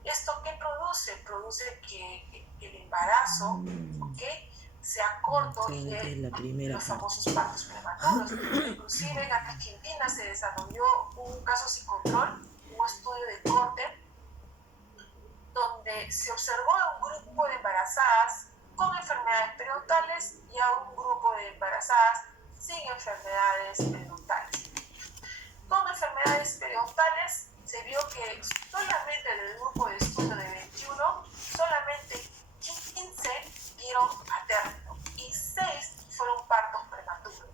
¿Esto qué produce? Produce que el embarazo, ¿okay?, sea corto y de los famosos partos prematuros. Inclusive en Argentina se desarrolló un caso sin control, un estudio de corte, donde se observó a un grupo de embarazadas con enfermedades periodontales y a un grupo de embarazadas sin enfermedades periodontales. Con enfermedades periodontales se vio que solamente del grupo de estudio de 21, solamente 15 dieron a término y 6 fueron partos prematuros.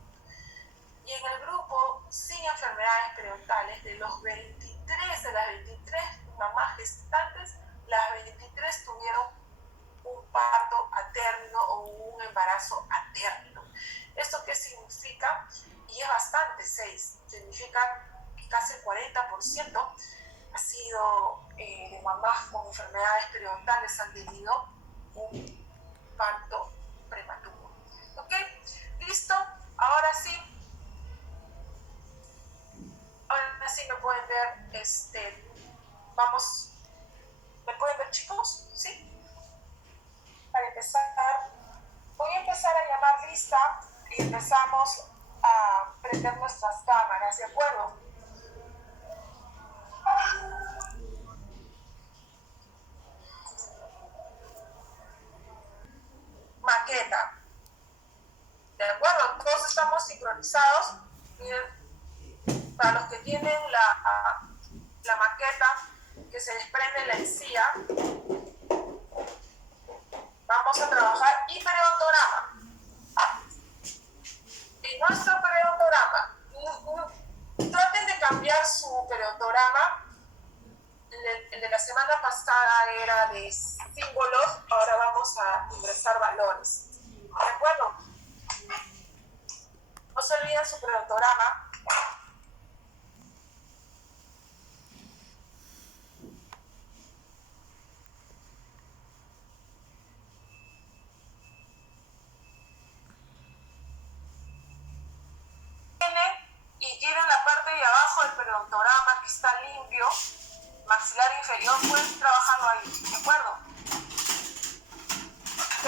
Y en el grupo sin enfermedades periodontales, de las 23 mamás gestantes, las 23 tuvieron un parto a término o un embarazo a término. ¿Esto qué significa? Y es bastante, 6. Significa que casi el 40% ha sido de mamás con enfermedades periodontales han tenido un parto prematuro. ¿Ok? ¿Listo? Ahora sí me pueden ver, ¿me pueden ver, chicos? ¿Sí? Para empezar, voy a empezar a llamar lista y empezamos a prender nuestras cámaras, ¿de acuerdo? Maqueta. ¿De acuerdo? Todos estamos sincronizados. Miren, para los que tienen la maqueta que se desprende la encía, vamos a trabajar hiperodontograma. En nuestro periodontograma, traten de cambiar su periodontograma. El de la semana pasada era de símbolos, ahora vamos a ingresar valores. ¿De acuerdo? No se olviden su periodontograma. Y tienen la parte de abajo del periodontograma que está limpio, maxilar inferior, pueden trabajarlo ahí, ¿de acuerdo? ¿Ok?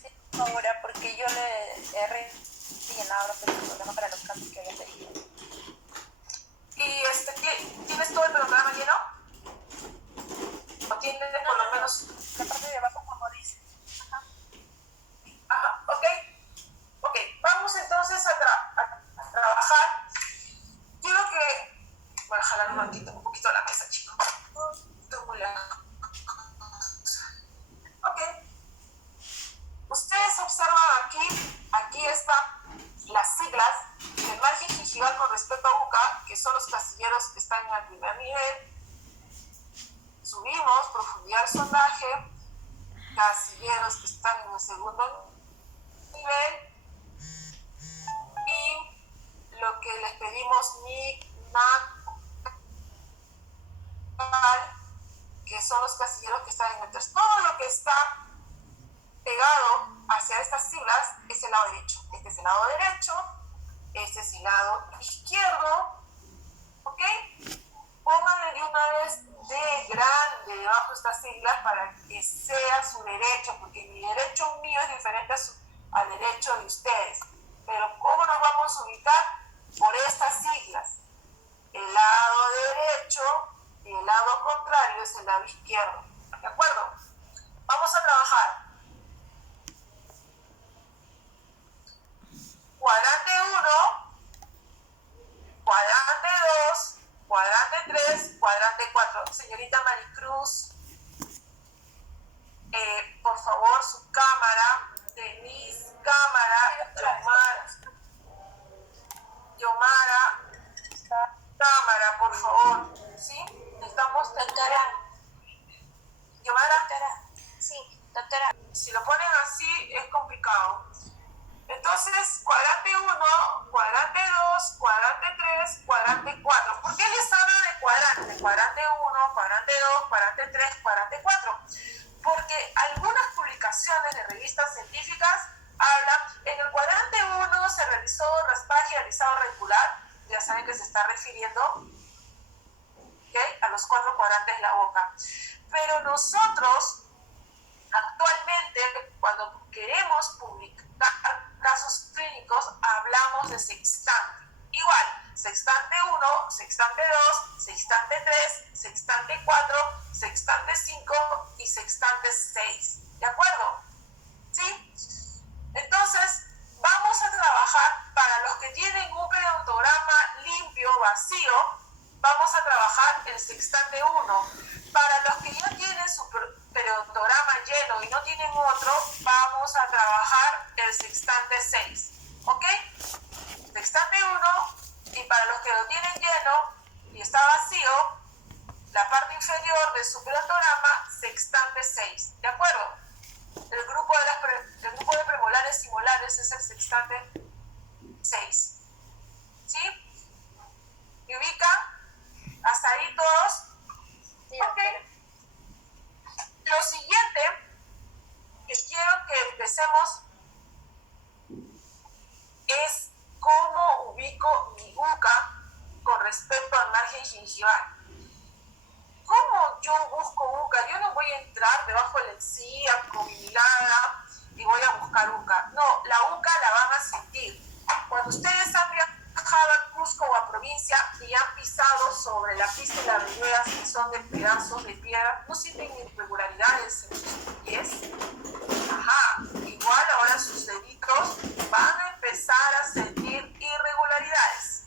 Sí, ahora, porque yo le he rellenado el programa para los casos que había pedido. ¿Y tienes todo el programa lleno? ¿O tienes por lo menos? La parte de abajo, como dice. Ajá, ok, vamos entonces a trabajar. Quiero que, voy a jalar un poquito la mesa, chicos. Estoy muy lejos. Ok, ustedes observan aquí están las siglas del margen gingival con respecto a UCA, que son los casilleros que están en el primer nivel. Subimos, profundidad del sondaje, casilleros que están en el segundo nivel, y lo que les pedimos que son los casilleros que están en el tercer. Todo lo que está pegado hacia estas siglas es el lado derecho. Este es el lado derecho, este es el lado izquierdo, ¿ok? Pónganle de una vez D grande debajo de estas siglas para que sea su derecho, porque mi derecho mío es diferente al derecho de ustedes. Pero ¿cómo nos vamos a ubicar? Por estas siglas. El lado derecho y el lado contrario es el lado izquierdo. ¿De acuerdo? Vamos a trabajar. Cuadrante 1, cuadrante 2, cuadrante 3, cuadrante 4. Señorita Maricruz, por favor, su cámara. Denise, cámara. Yomara, cámara, por favor. ¿Sí? Estamos. Doctora. Yomara. Doctora. Sí, doctora. Si lo ponen así, es complicado. Entonces, cuadrante 1, cuadrante 2, cuadrante 3, cuadrante 4. ¿Por qué les hablo de cuadrante? Cuadrante 1, cuadrante 2, cuadrante 3, cuadrante 4. Porque algunas publicaciones de revistas científicas hablan, en el cuadrante 1 se realizó raspaje y alisado reticular. Ya saben que se está refiriendo, ¿okay?, a los 4 cuadrantes de la boca. Pero nosotros, actualmente, cuando queremos publicar casos clínicos, hablamos de sextante. Igual, sextante 1, sextante 2, sextante 3, sextante 4, sextante 5 y sextante 6. ¿De acuerdo? ¿Sí? Entonces, vamos a trabajar, para los que tienen un periodontograma limpio, vacío, vamos a trabajar el sextante 1. Para los que ya tienen su periodontograma lleno y no tienen otro, vamos a trabajar el sextante 6. ¿Ok? Sextante 1, y para los que lo tienen lleno y está vacío, la parte inferior de su periodontograma, sextante 6. ¿De acuerdo? El grupo de premolares y molares es el sextante 6. ¿Sí? ¿Me ubican? ¿Hasta ahí todos? Sí, ok. Lo siguiente que quiero que empecemos es cómo ubico mi UCA con respecto al margen gingival. ¿Cómo yo busco UCA? Yo no voy a entrar debajo de la encía con mi mirada y voy a buscar UCA. No, la UCA la van a sentir. Cuando ustedes han viajado a Cusco o a provincia y han pisado sobre la pista de las ruedas que son de pedazos de piedra, ¿no sienten irregularidades en sus pies? Ajá, igual ahora sus deditos van a empezar a sentir irregularidades.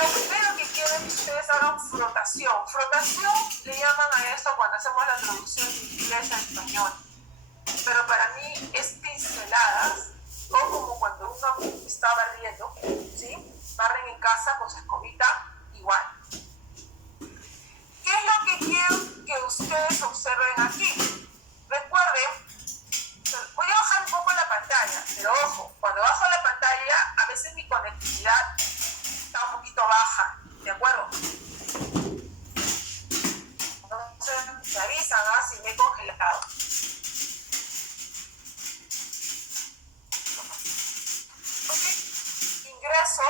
Lo primero que quiero es que ustedes hagan frotación. Frotación le llaman a esto cuando hacemos la traducción de inglés a español. Pero para mí es pinceladas, o como cuando uno está barriendo, ¿sí? Barren en casa con su escobita, igual. ¿Qué es lo que quiero que ustedes observen aquí? Recuerden, voy a bajar un poco la pantalla, pero ojo, cuando bajo la pantalla, a veces mi conectividad está un poquito baja, ¿de acuerdo? Entonces, me avisan si me he congelado. Ok, ingreso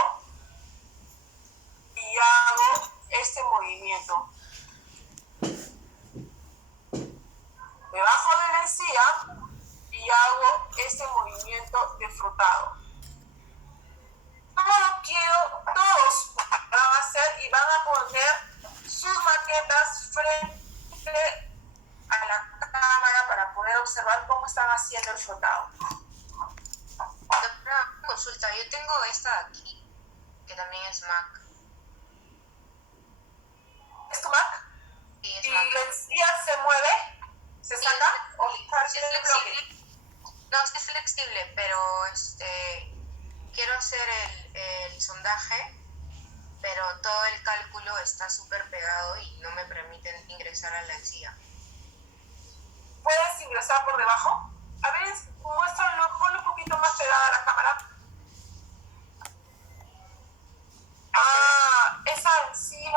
este movimiento de frotado. Todos van a hacer y van a poner sus maquetas frente a la cámara para poder observar cómo están haciendo el frotado. Doctora, consulta, yo tengo esta de aquí, que también es Mac. ¿Es tu Mac? Sí, es ¿Y Mac. la encía se mueve? ¿Se Sí, saca? ¿O sí, está sí en es el bloque? flexible. No, sí es flexible, pero quiero hacer el sondaje, pero todo el cálculo está súper pegado y no me permiten ingresar a la encía. ¿Puedes ingresar por debajo? A ver, muéstralo, ponlo un poquito más pegada a la cámara. Ah, esa encía,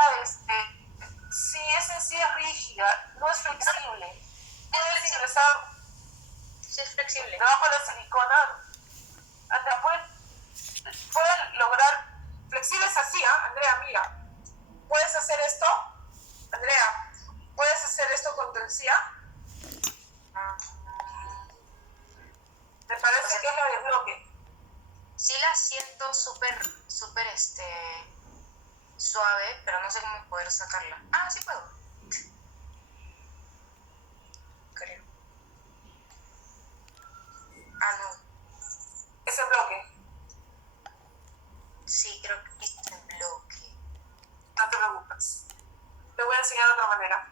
sí, esa encía es rígida, no es flexible. Puedes ingresar Sí es flexible. debajo de la silicona. Andrea, puedes lograr, flexible es así, ¿ah? Andrea, mira, ¿puedes hacer esto? Andrea, ¿puedes hacer esto con tu encía? Me parece que es la de bloque. Sí la siento súper suave, pero no sé cómo poder sacarla. Ah, sí puedo. Creo. Ah, no. Es en bloque, Sí, creo que es en bloque. no te preocupes. Te voy a enseñar de otra manera.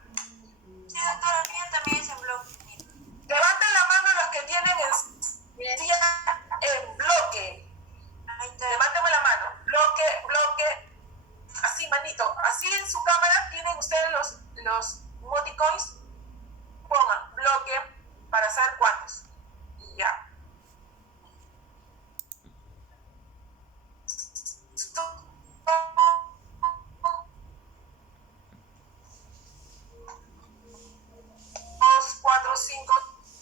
Sí, doctora, mía también es en bloque. Levanten la mano los que tienen encía en bloque. Levánteme la mano. Bloque. Así, manito. Así en su cámara tienen ustedes los emoticons. Pongan bloque para saber cuántos. Ya. Dos, cuatro, cinco.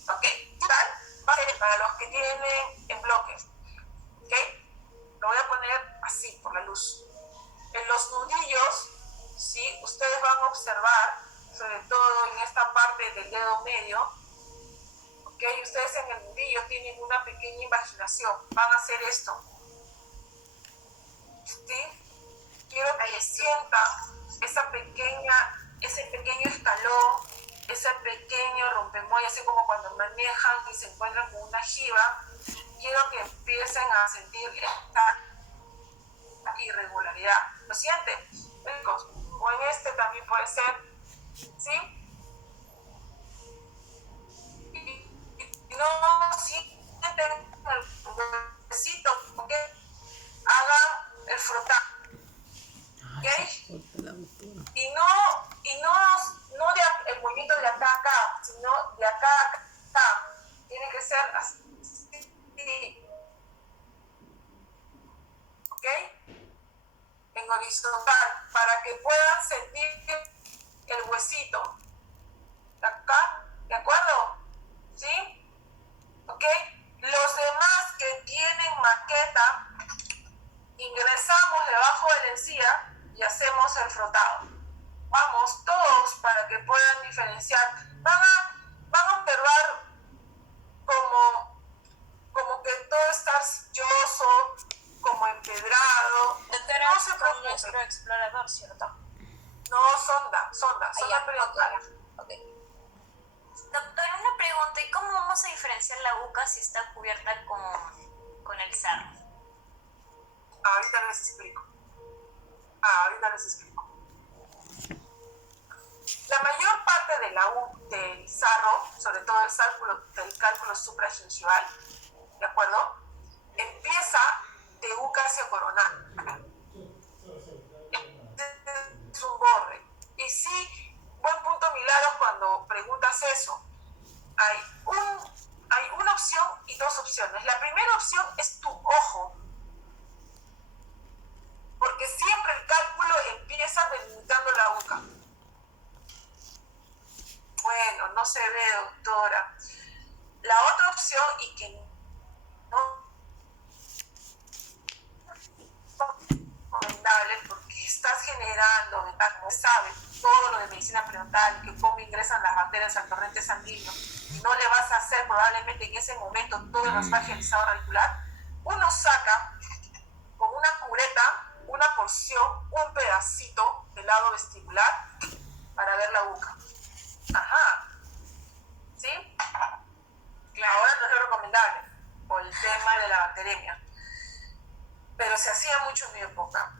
Ok. ¿Tal? Va a ser para los que tienen en bloque. Ok. Lo voy a poner así por la luz. En los nudillos, ¿sí? Ustedes van a observar, sobre todo en esta parte del dedo medio, ¿ok? Ustedes en el nudillo tienen una pequeña invaginación, van a hacer esto, ¿sí? Quiero que sientan ese pequeño escalón, ese pequeño rompemuelle, así como cuando manejan y se encuentran con una jiba. Quiero que empiecen a sentir esta irregularidad. ¿Lo sienten? Chicos, o en este también puede ser, ¿sí? Y no sienten el huesito, ¿ok? Hagan el frotar, ¿ok? Y no el movimiento de acá a acá, sino de acá a acá. Tiene que ser así, ¿ok? En horizontal, para que puedan sentir el huesito. ¿De acá? ¿De acuerdo? ¿Sí? ¿Ok? Los demás que tienen maqueta, ingresamos debajo de la encía y hacemos el frotado. Vamos todos para que puedan diferenciar. Van a observar como que todo está arcilloso, como empedrado. Doctora, No se con preocupen. nuestro explorador, ¿cierto? No, sonda ya, periodontal. Ok. Doctora, una pregunta, ¿y cómo vamos a diferenciar la boca si está cubierta con el sarro? Ahorita les explico. La mayor parte del sarro, sobre todo del cálculo supragingival, ¿de acuerdo? Empieza de uca coronal. Es un borde. Y sí, buen punto Milagros cuando preguntas eso. Hay una opción y dos opciones. La primera opción es tu ojo, porque siempre el cálculo empieza delimitando la boca. Bueno, no se ve, doctora. La otra opción, y que no es recomendable porque está estás generando, como sabe, todo lo de medicina prenatal, que cómo ingresan las bacterias al torrente sanguíneo, y no le vas a hacer probablemente en ese momento todo el masaje radicular, uno saca con una cureta una porción, un pedacito del lado vestibular para ver la boca. Ajá. ¿Sí? Claro. Ahora no es lo recomendable por el tema de la bacteremia, pero se hacía mucho en mi época.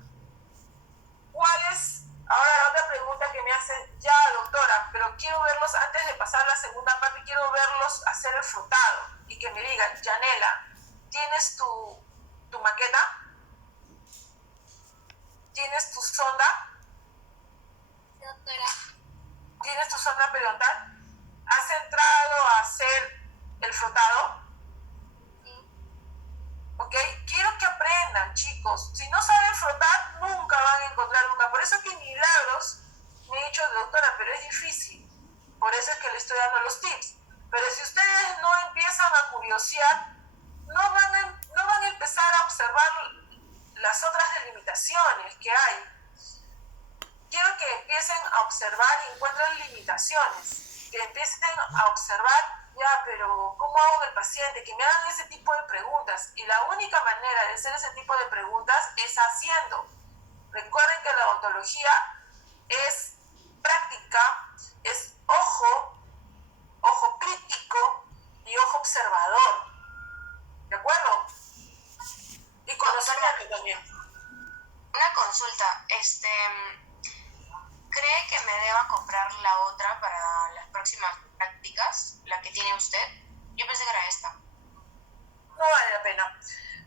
¿Cuál es? Ahora la otra pregunta que me hacen, ya doctora, pero quiero verlos, antes de pasar a la segunda parte, quiero verlos hacer el frotado y que me digan, Yanela, ¿tienes tu maqueta? ¿Tienes tu sonda? Doctora. ¿Tienes tu sonda periodontal? ¿Has entrado a hacer el frotado? Sí. ¿Ok? Quiero que aprendan, chicos. Si no saben frotar, nunca van a encontrar nunca. Por eso es que en Milagros me he dicho, doctora, pero es difícil. Por eso es que le estoy dando los tips. Pero si ustedes no empiezan a curiosear, no van a empezar a observar las otras delimitaciones que hay. Quiero que empiecen a observar y encuentren limitaciones, que empiecen a observar, ya, pero ¿cómo hago con el paciente? Que me hagan ese tipo de preguntas. Y la única manera de hacer ese tipo de preguntas es haciendo. Recuerden que la odontología es práctica, es ojo crítico y ojo observador. ¿De acuerdo? Y conocimiento también. Una consulta, ¿cree que me deba comprar la otra para las próximas prácticas, la que tiene usted? Yo pensé que era esta. No vale la pena,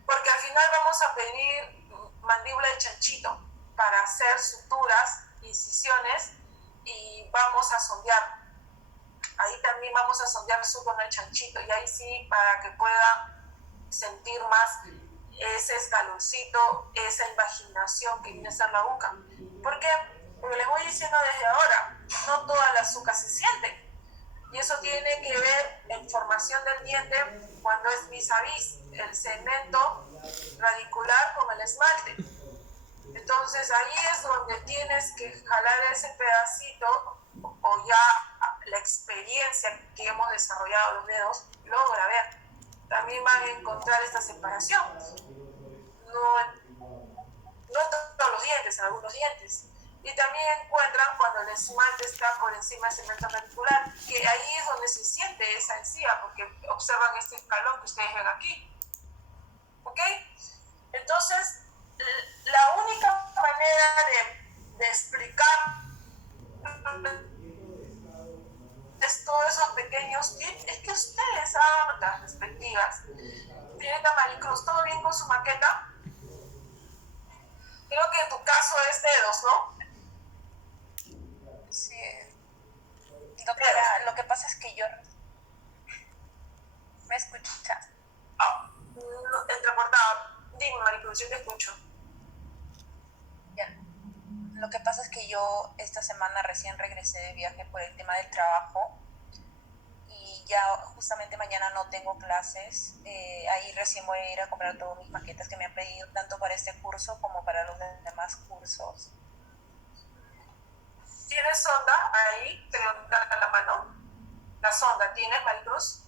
porque al final vamos a pedir mandíbula de chanchito para hacer suturas, incisiones, y vamos a sondear. Ahí también vamos a sondear su con el chanchito, y ahí sí, para que pueda sentir más ese escaloncito, esa invaginación que viene a ser la boca. ¿Por qué? Porque les voy diciendo desde ahora, no toda la azúcar se siente. Y eso tiene que ver en formación del diente cuando es vis a vis, el segmento radicular con el esmalte. Entonces ahí es donde tienes que jalar ese pedacito, o ya la experiencia que hemos desarrollado los dedos logra ver. También van a encontrar esta separación. No todos los dientes, algunos dientes. Y también encuentran cuando el esmalte está por encima del segmento radicular, que ahí es donde se siente esa encía, porque observan este escalón que ustedes ven aquí. ¿Ok? Entonces, la única manera de explicar todos esos pequeños tips es que ustedes hagan las respectivas. Señorita Maricruz, ¿todo bien con su maqueta? Creo que en tu caso es dedos, ¿no? Sí. Doctora, lo que pasa es que yo... ¿Me escuchas? Entrecortado. Dime, Maricruz, yo te escucho. Ya. Lo que pasa es que yo esta semana recién regresé de viaje por el tema del trabajo y ya justamente mañana no tengo clases. Ahí recién voy a ir a comprar todas mis maquetas que me han pedido tanto para este curso como para los demás cursos. ¿Tienes sonda ahí? Te lo dan a la mano. ¿La sonda tienes, Maricruz?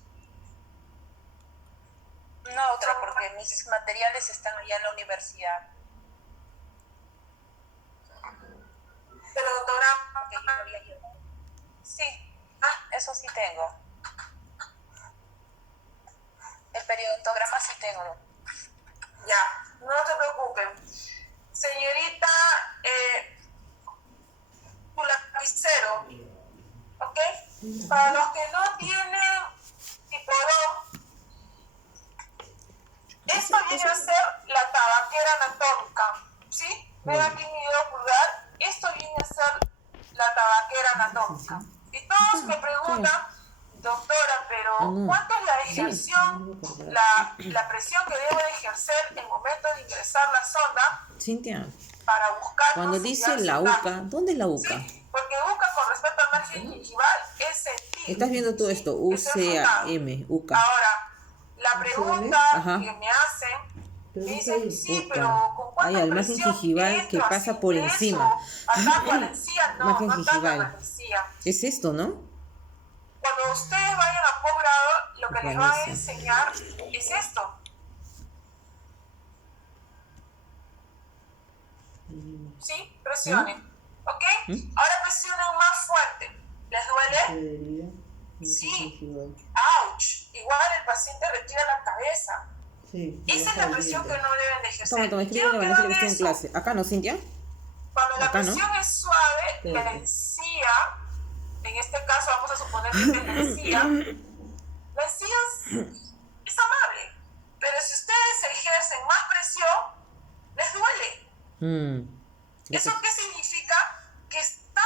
No, otra, porque mis materiales están allá en la universidad. Pero doctora, Que yo no había llevado. Sí, eso sí tengo. El periodontograma sí tengo. ya, no te preocupes. Señorita, tu lapicero, ¿ok? Para los que no tienen tipodón, esto viene a ser la tabaquera anatómica, ¿sí? Ven aquí mi dedo pulgar, esto viene a ser la tabaquera anatómica. Y todos me preguntan, doctora, pero ¿cuánto es la ejerción, la presión que debo de ejercer en el momento de ingresar la sonda Cintia, para buscar cuando dice la UCA, ¿dónde es la UCA? Sí, porque UCA con respecto al margen gingival es sentir. Estás viendo todo esto, UCAM, UCA. Ahora, la pregunta Ajá. que me hacen, me dicen, sí, UCA. pero ¿con Ay, al margen presión gingival que entro pasa así, por eso, encima. ataco a la encía, no, Margen no ataco a la gingival. encía. Es esto, ¿no? Cuando ustedes vayan a posgrado, lo que les va a Vanessa. enseñar es esto. ¿Sí? Presionen. ¿Ok? Ahora presionen más fuerte. ¿Les duele? Sí. Ouch. Igual el paciente retira la cabeza. Esa es la presión que no deben de ejercer. Toma, Quiero escríbele a que Vanessa que hagan estoy en eso. clase. ¿Acá no, Cintia? Cuando la Acá, ¿no? presión es suave, la encía, en este caso vamos a suponer que es la encía es amable. Pero si ustedes ejercen más presión, les duele. ¿Eso qué significa? Que están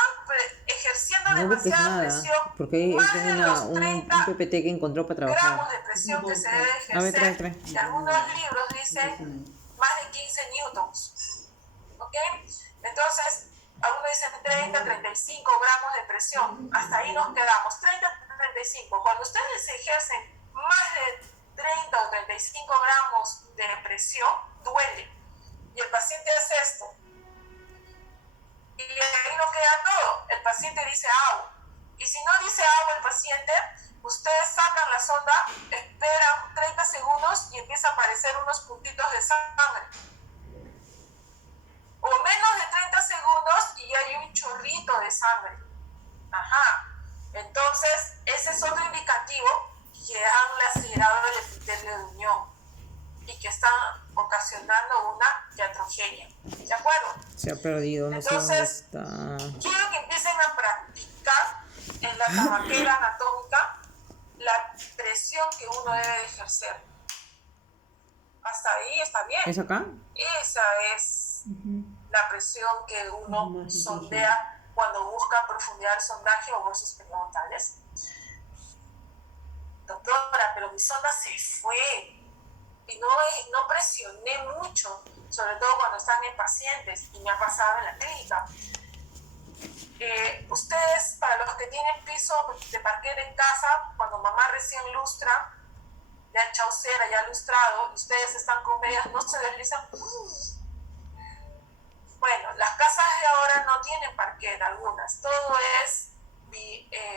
ejerciendo No busques demasiada nada, presión. porque Más tengo de los un 30 PPT que encontró para gramos trabajar. de presión que se debe A ver, ejercer. trae. Y algunos libros dicen más de 15 newtons. ¿Ok? Entonces, algunos dicen 30, 35 gramos de presión. Hasta ahí nos quedamos. 30, 35. Cuando ustedes ejercen más de 30 o 35 gramos de presión, duele. Y el paciente hace esto. Y ahí no queda todo. El paciente dice au. Y si no dice au el paciente, ustedes sacan la sonda, esperan 30 segundos y empieza a aparecer unos puntitos de sangre. O menos de 30 segundos y hay un chorrito de sangre. Ajá. Entonces, ese es otro indicativo que han lacerado el epitelio de unión y que están ocasionando una iatrogenia. ¿De acuerdo? Se ha perdido, no sé dónde Entonces, está. quiero que empiecen a practicar en la tabaquera anatómica la presión que uno debe ejercer. Hasta ahí está bien. ¿Es acá? Esa es la presión que uno sondea cuando busca profundidad del sondaje o bolsos periodontales. Doctora, pero mi sonda se fue y no presioné mucho, sobre todo cuando están en pacientes, y me ha pasado en la clínica. Ustedes, para los que tienen piso de parquet en casa, cuando mamá recién lustra, ya echado cera, ya lustrado, y ustedes están con medias, no se deslizan. Bueno, las casas de ahora no tienen parquet, algunas, todo es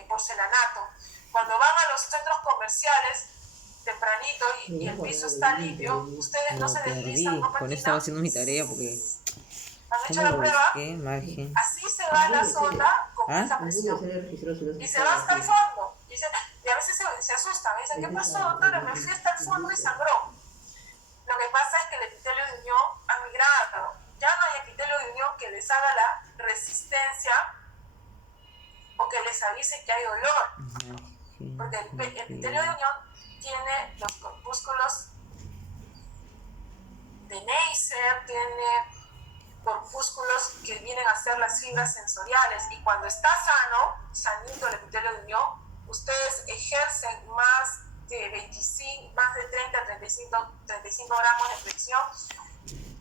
porcelanato. Cuando van a los centros comerciales tempranito y el piso está limpio, ustedes no se deslizan, no Con eso estaba patinan. haciendo mi tarea porque. ¿Han hecho ¿Cómo la lo prueba? busqué? Margen. Así se va la sonda con ¿Ah? esa presión. Y se va hasta el fondo. Y a veces se asustan. Me dicen, ¿qué pasó, doctora? Me fui hasta el fondo y sangró. Lo que pasa es que el epitelio de unión ha migrado. Ya no hay epitelio de unión que les haga la resistencia o que les avise que hay dolor. Porque el epitelio de unión tiene los corpúsculos de Neisser, tiene corpúsculos que vienen a ser las fibras sensoriales, y cuando está sanito el epitelio de unión, ustedes ejercen más de 25, más de 30, 35 gramos de presión.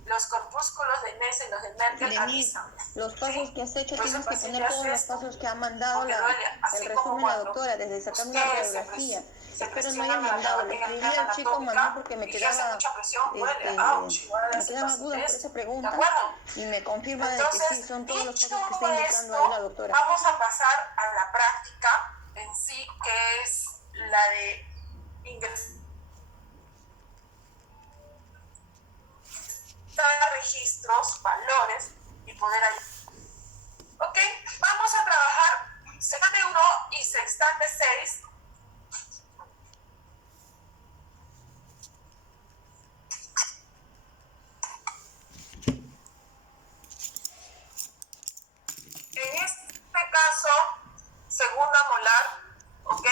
Los corpúsculos de Neisser y los de Merkel avisan. Los pasos que has hecho, Por tienes eso que el poner paciente todos hace los esto, pasos que ha mandado porque duele, así el como resumen la cuando doctora, desde sacarme la ustedes radiografía. se Espero no haya presionan mandado, la le escribí barriga al chico anatómica mamá porque me y ejerce quedaba, mucha presión, duele, ouch, igual me hace quedaban dudas por pacientes, esa ¿de pregunta acuerdo? y me confirma de que Entonces, sí, son todos los dicho pasos que está indicando ahí la doctora. vamos a pasar a la práctica en sí, que es la de ingresar registros, valores y poder ayudar. Ok, vamos a trabajar sextante 1 y sextante 6. En este caso, segunda molar, ok,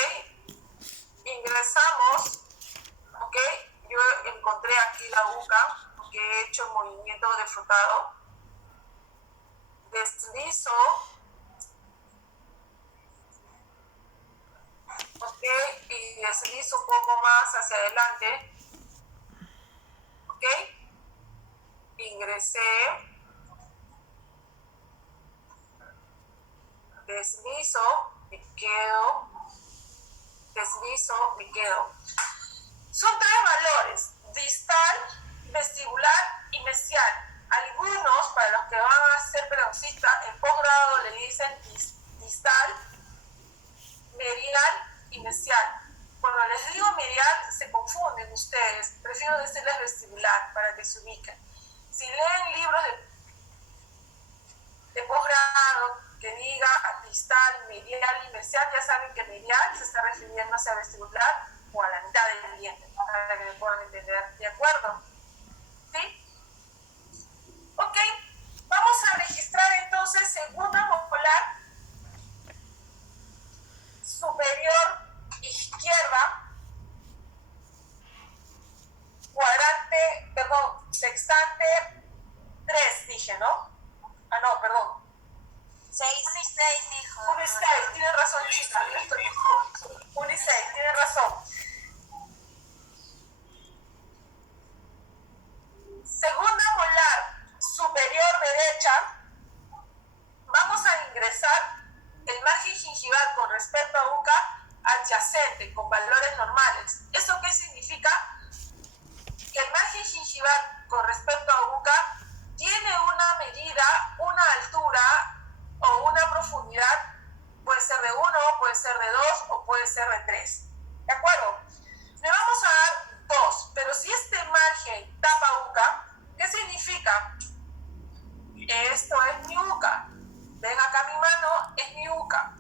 ingresamos, ok, yo encontré aquí la UCA, que he hecho el movimiento de frotado, deslizo, ok, y deslizo un poco más hacia adelante, ok, ingresé, deslizo, me quedo, deslizo, me quedo. Son tres valores: distal, vestibular y mesial. Algunos, para los que van a ser periodistas, en posgrado le dicen distal, medial y mesial. Cuando les digo medial, se confunden ustedes. Prefiero decirles vestibular para que se ubiquen. Si leen libros de posgrado que diga distal, medial y mesial, ya saben que medial se está refiriéndose a vestibular o a la mitad del diente, para que me puedan entender. ¿De acuerdo? ¿Sí? Ok, vamos a registrar entonces segunda molar superior izquierda, sextante 3, dije, ¿no? Ah, no, perdón. 6 dijo. 1 y 6, tiene razón, chica. 1 y 6, tiene razón. Segunda molar superior derecha, vamos a ingresar el margen gingival con respecto a UCA adyacente, con valores normales. ¿Eso qué significa? Que el margen gingival con respecto a UCA tiene una medida, una altura o una profundidad, puede ser de 1, puede ser de 2 o puede ser de 3. ¿De acuerdo? Le vamos a dar 2, pero si este margen tapa UCA, ¿qué significa? Esto es mi UCA. Ven acá mi mano, es mi UCA.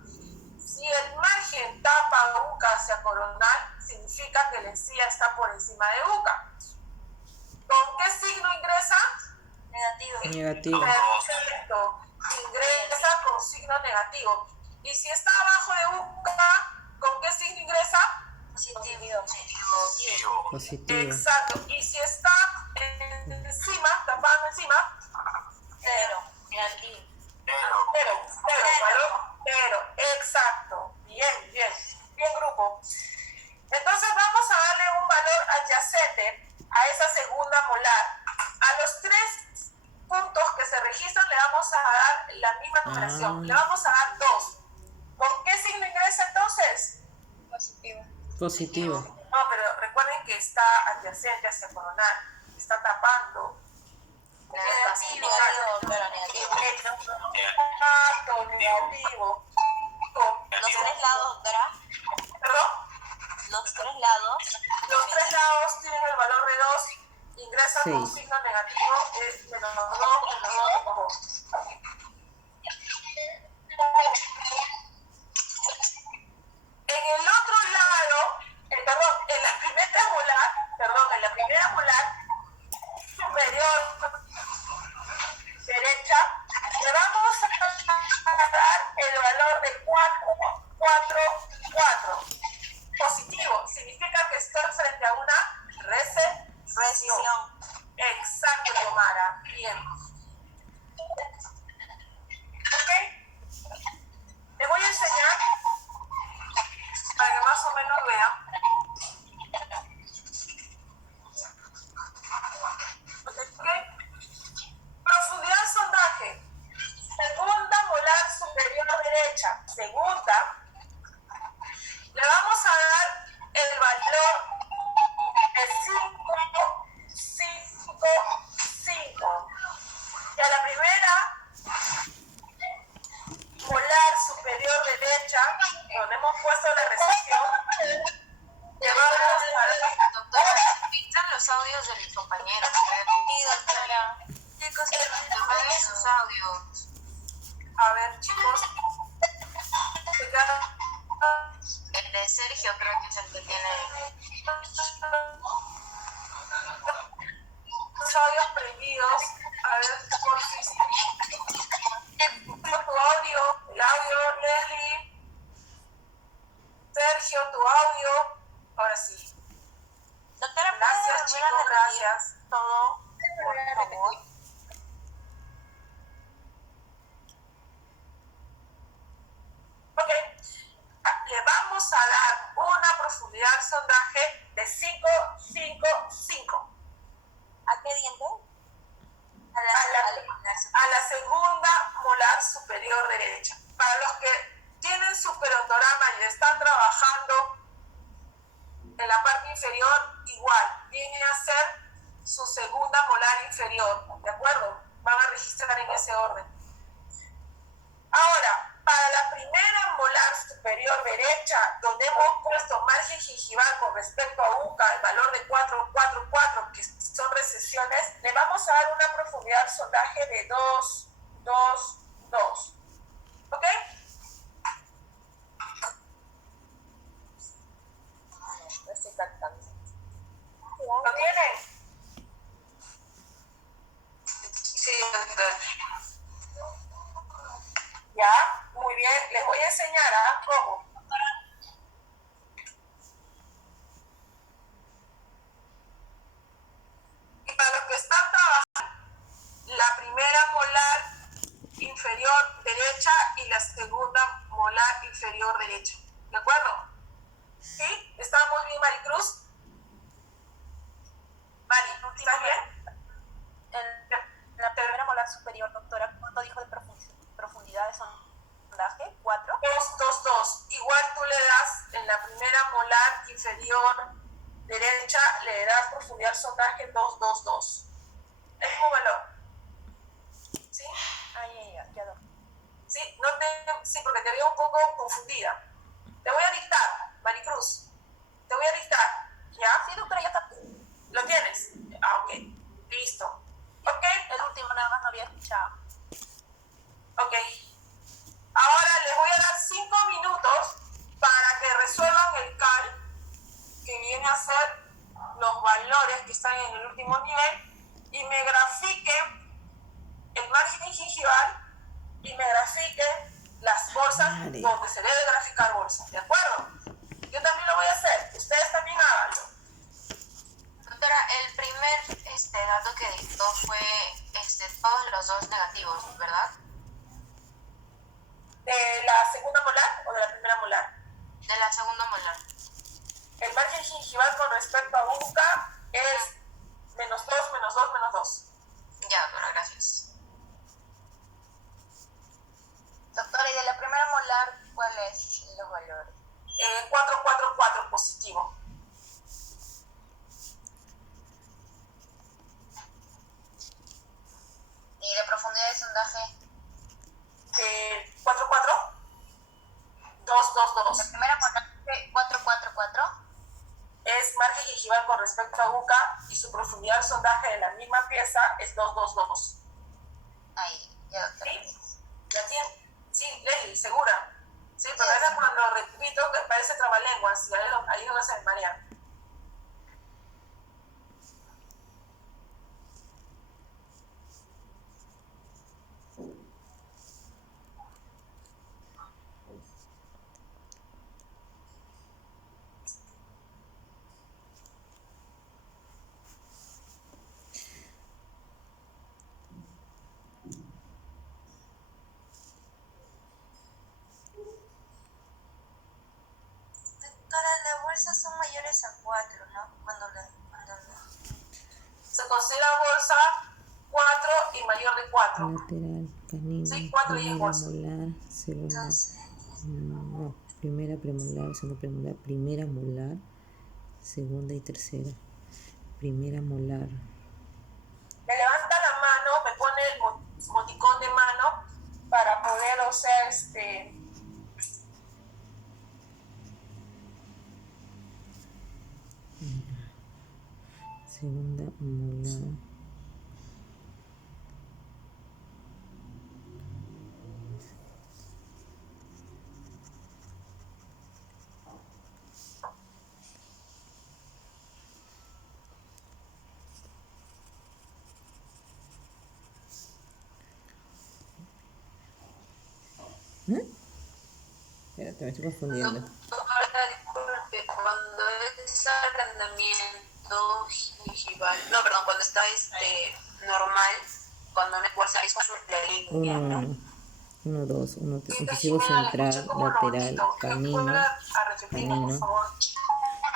Si el margen tapa UCA hacia coronal, significa que la encía está por encima de UCA. ¿Con qué signo ingresa? Negativo. Negativo. Perfecto. Ingresa con signo negativo. Y si está abajo de UCA, ¿con qué signo ingresa? Positivo. Positivo. Exacto. Y si está encima, tapando encima, 0. Negativo. Cero. Exacto. Bien grupo. Entonces vamos a darle un valor adyacente a esa segunda molar. A los 3 puntos que se registran le vamos a dar la misma numeración. Le vamos a dar 2. ¿Con qué signo ingresa entonces? Positivo. No, pero recuerden que está adyacente hacia coronal. Está tapando. Negativo. Exacto, negativo. Los 3 lados, doctora. ¿Perdón? Los 3 lados. Los 3 lados tienen el valor de 2. Ingresan con 6. signo negativo, es menos 2. En el otro lado, en la primera molar superior derecha, le vamos a dar el valor de 4. Positivo, significa que estoy frente a una recesión. Exacto, Yomara. Bien. ¿Ok? Les voy a enseñar para que más o menos vean. ¿Ok? Profundidad sondaje. Segunda molar superior derecha. Segunda. Le vamos a dar el valor de 5. Y a la primera molar superior derecha, donde hemos puesto la recesión, le vamos a dar... Doctora, pintan los audios de mis compañeros. Sí, doctora. ¿Qué cosa? Apaguen sus audios. A ver, chicos. El de Sergio creo que es el que tiene. Los audios prendidos. A ver, por si tu audio, el audio, Leslie. Sergio, tu audio. Ahora sí. Doctora, Gracias, chicos, gracias. Todo, por favor. Ok. Le vamos a dar una profundidad sondaje de 5. ¿A qué diente? A la segunda molar superior derecha. Para los que tienen su periodontograma y están trabajando en la parte inferior, igual, viene a ser su segunda molar inferior, ¿de acuerdo? Van a registrar en ese orden. Ahora, para la primera molar superior derecha, donde hemos puesto margen gingival con respecto a UCA, el valor de 4, que son recesiones, le vamos a dar una profundidad de sondaje de 2, 2, 2. ¿Ok? No estoy captando. ¿Lo tienen? Sí, doctor. Ya, muy bien. Les voy a enseñar cómo. Y para los que están trabajando, la primera molar inferior derecha y la segunda molar inferior derecha. ¿De acuerdo? ¿Sí? ¿Estamos bien, Maricruz? Mari, ¿estás bien? En la primera molar superior, doctora, ¿cuánto dijo de profundidad de sondaje? 4. 2, 2, 2. Igual tú le das en la primera molar inferior derecha, le das profundidad de sondaje 2, 2, 2. El mismo valor. ¿Sí? Ya, doctor. Sí, sí, porque te veo un poco confundida. Te voy a dictar, Maricruz. Te voy a dictar. ¿Ya? Sí, doctora, ya está. ¿Lo tienes? Ok. Listo. ¿Ok? El último nada más no había escuchado. Ok. Ahora les voy a dar 5 minutos para que resuelvan el cal, que viene a ser los valores que están en el último nivel, y me grafiquen el margen gingival y me grafiquen las bolsas donde se debe graficar bolsas. ¿De acuerdo? Yo también lo voy a hacer. Ustedes también háganlo. Doctora, el primer dato que dictó fue todos los dos negativos, ¿verdad? ¿De la segunda molar o de la primera molar? De la segunda molar. El margen gingival con respecto a UCA es menos 2, menos 2, menos 2. Ya, doctora, gracias. Doctora, ¿y de la primera molar cuáles los valores? 4, 4, 4 positivo. ¿Y de profundidad de sondaje? 4, 4. 2, 2, 2. La primera molar 4, 4, 4. Es margen gingival con respecto a UCA y su profundidad de sondaje de la misma pieza es 2, 2, 2. Ahí, ya, doctora. ¿Sí? ¿Ya tiene? Sí, Leslie, ¿segura? Sí, pero es cuando repito que parece trabalenguas y ahí no se marean. Las bolsas son mayores a 4, ¿no? Se considera bolsa 4 y mayor de 4. Lateral, canino, Sí, 4 y es primera bolsa. molar, segunda, no, primera premolar, segunda premolar, primera molar, segunda y tercera. Primera molar. Me levanta la mano, me pone el emoticón de mano para poder, o sea, Segunda molar. Espérate, me estoy confundiendo. Disculpe, cuando es agrandamiento gingival, no, perdón, cuando está normal, cuando no es bolsa, es la línea, ¿no? 1, 2, 1, incisivo central, lateral, canino, incisivo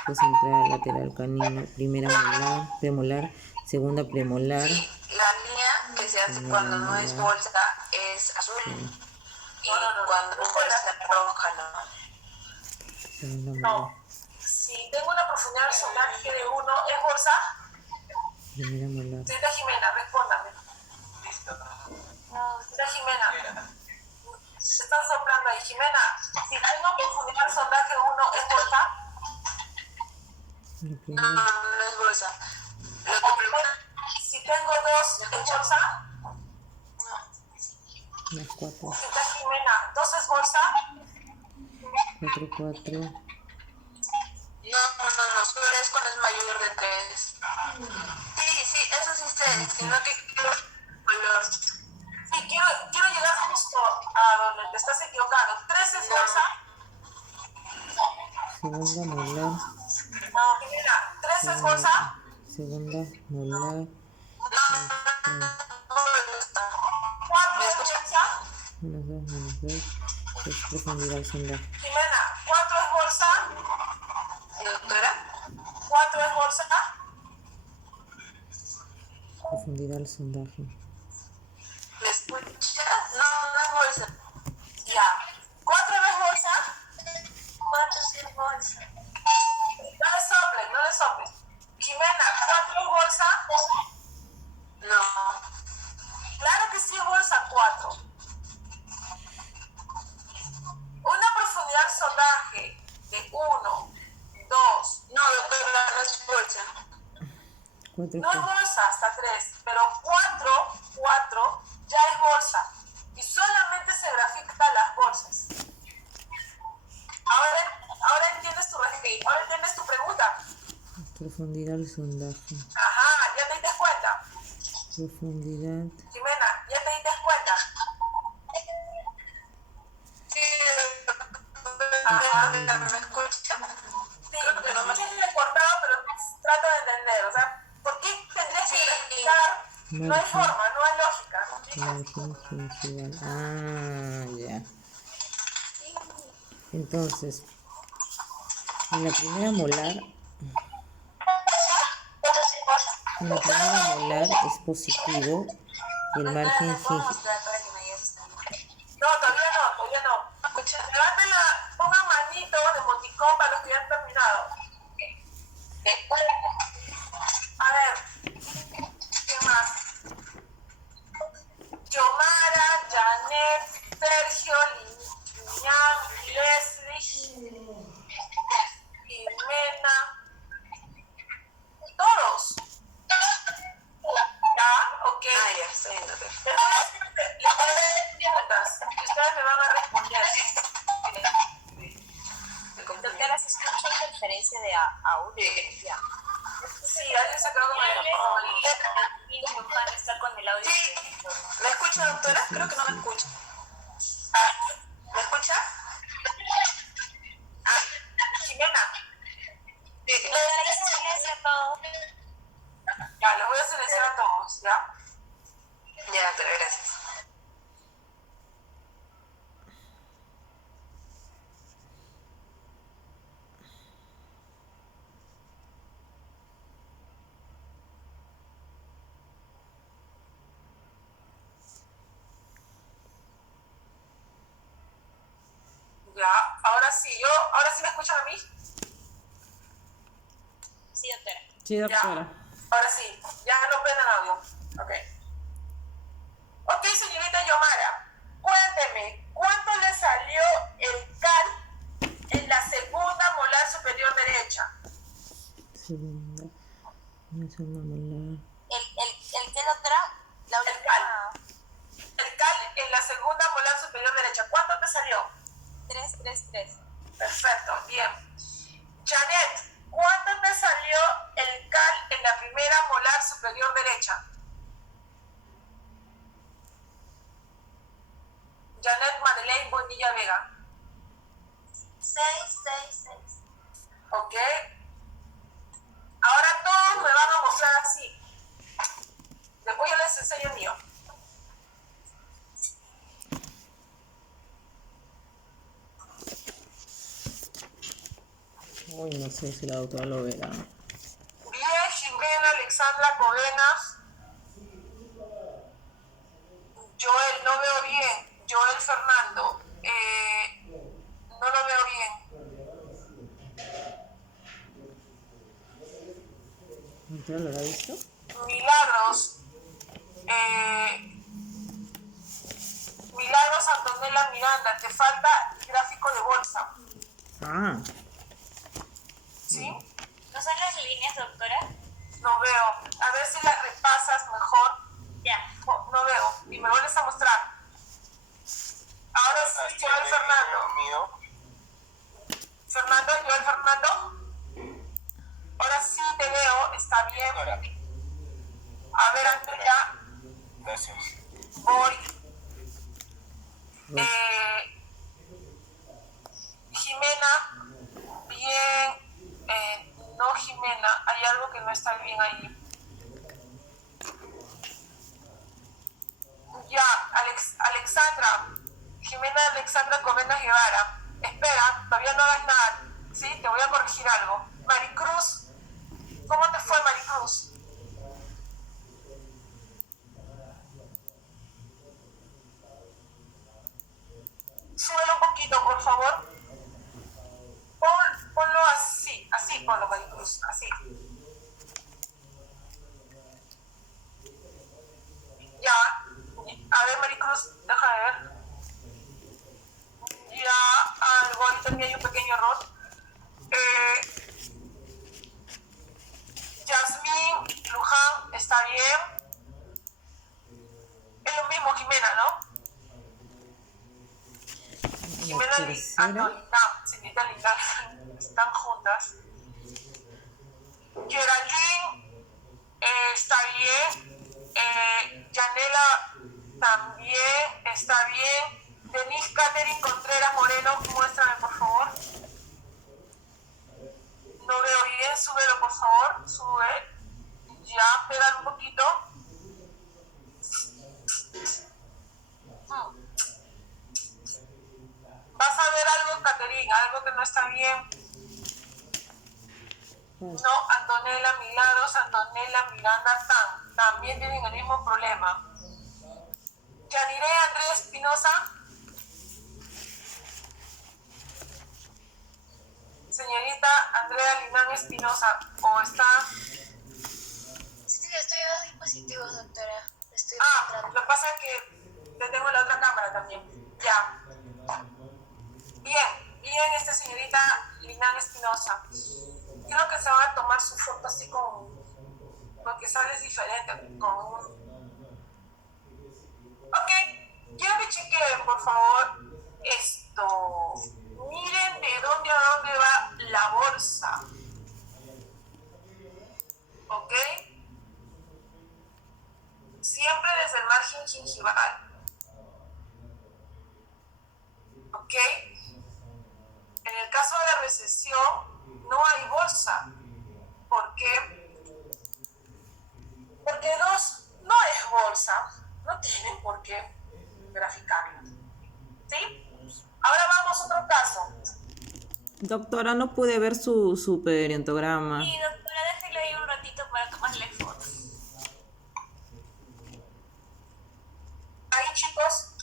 central, lateral, canino, primera molar, premolar, segunda premolar. Sí, la línea que se hace cuando no es bolsa es azul. Y cuando es bolsa es roja, ¿no? no. Si tengo una profundidad de sondaje de 1, ¿es bolsa? Primera molar. Señorita Jimena, respóndame. Señorita Jimena, se están soplando ahí. Jimena, si tengo profundidad sondaje 1, ¿es bolsa? La No, primera, no es bolsa. Lo que pregunta, Si tengo 2, ¿es bolsa? las 4, Señorita Jimena, ¿2 es bolsa? 4, 4, no, solo es cuando es mayor de 3. Sí, eso sí sé, sino que quiero color. Sí, quiero llegar justo a donde te estás equivocando. ¿3 es bolsa? segunda molar, No, Jimena, ¿3 es bolsa? segunda molar, 4 es bolsa. menos 2, es profundidad al sondaje. Jimena, ¿4 es bolsa? Doctora, 4 es bolsa. Profundidad al sondaje. ¿me escucha? No es bolsa. Ya. ¿4 no es bolsa? 4 sí es bolsa. No le soples. Jimena, ¿4 es bolsa? No. Claro que sí es bolsa 4. Una profundidad al sondaje de 1, 2. No, doctora, no es bolsa. 4, No es bolsa hasta 3, pero 4 ya es bolsa. Y solamente se grafican las bolsas. Ahora entiendes tu pregunta. profundidad al sondaje. Ajá, ya te diste cuenta. Profundidad, Jimena, ya te diste cuenta. Sí, Ajá. ¿me escucha? Sí, porque no me he cortado, pero trato de entender. O sea, ¿por qué tendrías que graficar? No hay forma, no hay lógica. margen gingival. Ah, ya. Entonces, en la primera molar es positivo el margen gingival. No, todavía no. Levanten pongan manito de emoticón para los que ya han terminado. A ver, ¿qué más? Yomara, Janet, Sergio, Liñán, Leslie, Jimena, todos. ¿Ya? Ok. Ya, estoy viendo. Les voy a hacer preguntas y ustedes me van a responder. Doctora, ¿se escucha interferencia de audio? Ya. Sí, alguien se quedó con el... Y Johan está con el audio. ¿Me escucha, doctora? Creo que no me escucha. ¿Me escucha? Jimena. Sí. Doctora, ya se silencia todo. Ya, los voy a silenciar a todos, ¿ya? Ya, doctora, gracias. Ya, ahora sí me escuchan a mí. Sí, doctora. Sí, doctora. Ahora sí, ya no prenden audio. Ok, señorita Yomara, cuénteme, ¿cuánto le salió el cal en la segunda molar superior derecha? Segunda, una segunda molar. ¿El qué, doctora? El cal en la segunda molar superior derecha, ¿cuánto te salió? 3. Perfecto, bien. Janet, ¿cuánto te salió el cal en la primera molar superior derecha? Janet Madeleine Bonilla Vega. 6. Ok. Ahora todos me van a mostrar así. Después yo les enseño el mío. Uy, no sé si la doctora lo verá. Bien, Jimena, Alexandra Covenas. Joel, no veo bien. Joel Fernando. No lo veo bien. ¿La doctora lo habrá visto? Milagros. Milagros Antonella Miranda, te falta gráfico de bolsa. Ah, ¿Sí? ¿No son las líneas, doctora? No veo. A ver si las repasas mejor. Ya. No veo. Y me vuelves a mostrar. Ahora sí, Joel Fernando. Joel Fernando. Ahora sí te veo, está bien. A ver, Andrea. Gracias. Voy. Jimena. Bien. No, Jimena. Hay algo que no está bien ahí. Ya, Alexandra. Jimena Alexandra Comendas Guevara. Espera, todavía no hagas nada. Sí, te voy a corregir algo. Maricruz. ¿Cómo te fue, Maricruz? Súbelo un poquito, por favor. Ponlo así ponlo, Maricruz, así. Ya, a ver, Maricruz, deja de ver. Ya, algo, ahí también hay un pequeño error. Yasmín Luján, está bien. Es lo mismo, Jimena, ¿no? Jimena y Señorita Lindam, están juntas. Geraldine, está bien. Yanela también está bien. Denise Catherine Contreras Moreno, muéstrame por favor. No veo bien, súbelo por favor, sube. Ya, pégalo un poquito. Vas a ver algo, Caterina, algo que no está bien. No, Antonella Milagros, Antonella Miranda también tienen el mismo problema. Yanire Andrea Espinosa. Señorita Andrea Linán Espinosa, ¿o está? Sí, estoy a dos dispositivos, doctora. Estoy Lo que pasa es que te tengo en la otra cámara también. Ya. Bien, señorita Linán Espinosa. Creo que se va a tomar su foto así porque sales diferente, Ok, quiero que chequeen, por favor, esto. Miren de dónde a dónde va la bolsa. ¿Ok? Siempre desde el margen gingival. ¿Ok? En el caso de la recesión, no hay bolsa. ¿Por qué? Porque 2 no es bolsa. No tienen por qué graficarla. ¿Sí? Ahora vamos a otro caso. doctora, no pude ver su periodograma. Sí, doctora, déjelo ahí un ratito para tomarle fotos. Ahí, chicos.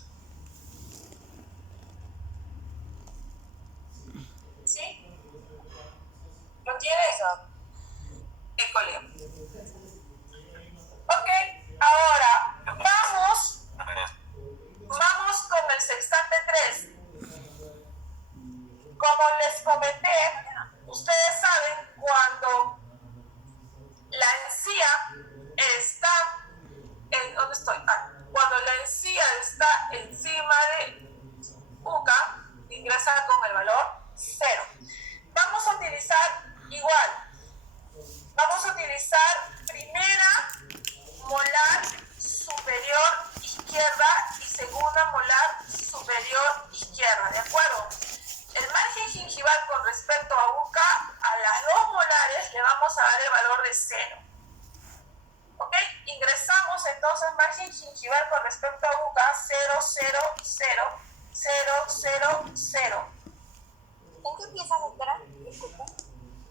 ¿Sí? ¿Lo tienes? École. Ok, ahora vamos con el sextante 3. Como les comenté, ustedes saben cuando la encía está ¿dónde estoy? Cuando la encía está encima de UCA, ingresa con el valor 0. Vamos a utilizar primera molar superior izquierda y segunda molar superior izquierda, ¿de acuerdo? El margen gingival con respecto a UCA, a las 2 molares le vamos a dar el valor de 0. ¿Ok? Ingresamos entonces margen gingival con respecto a UCA 0, 0, 0, 0, 0, 0. ¿En qué empieza, doctora? Disculpa.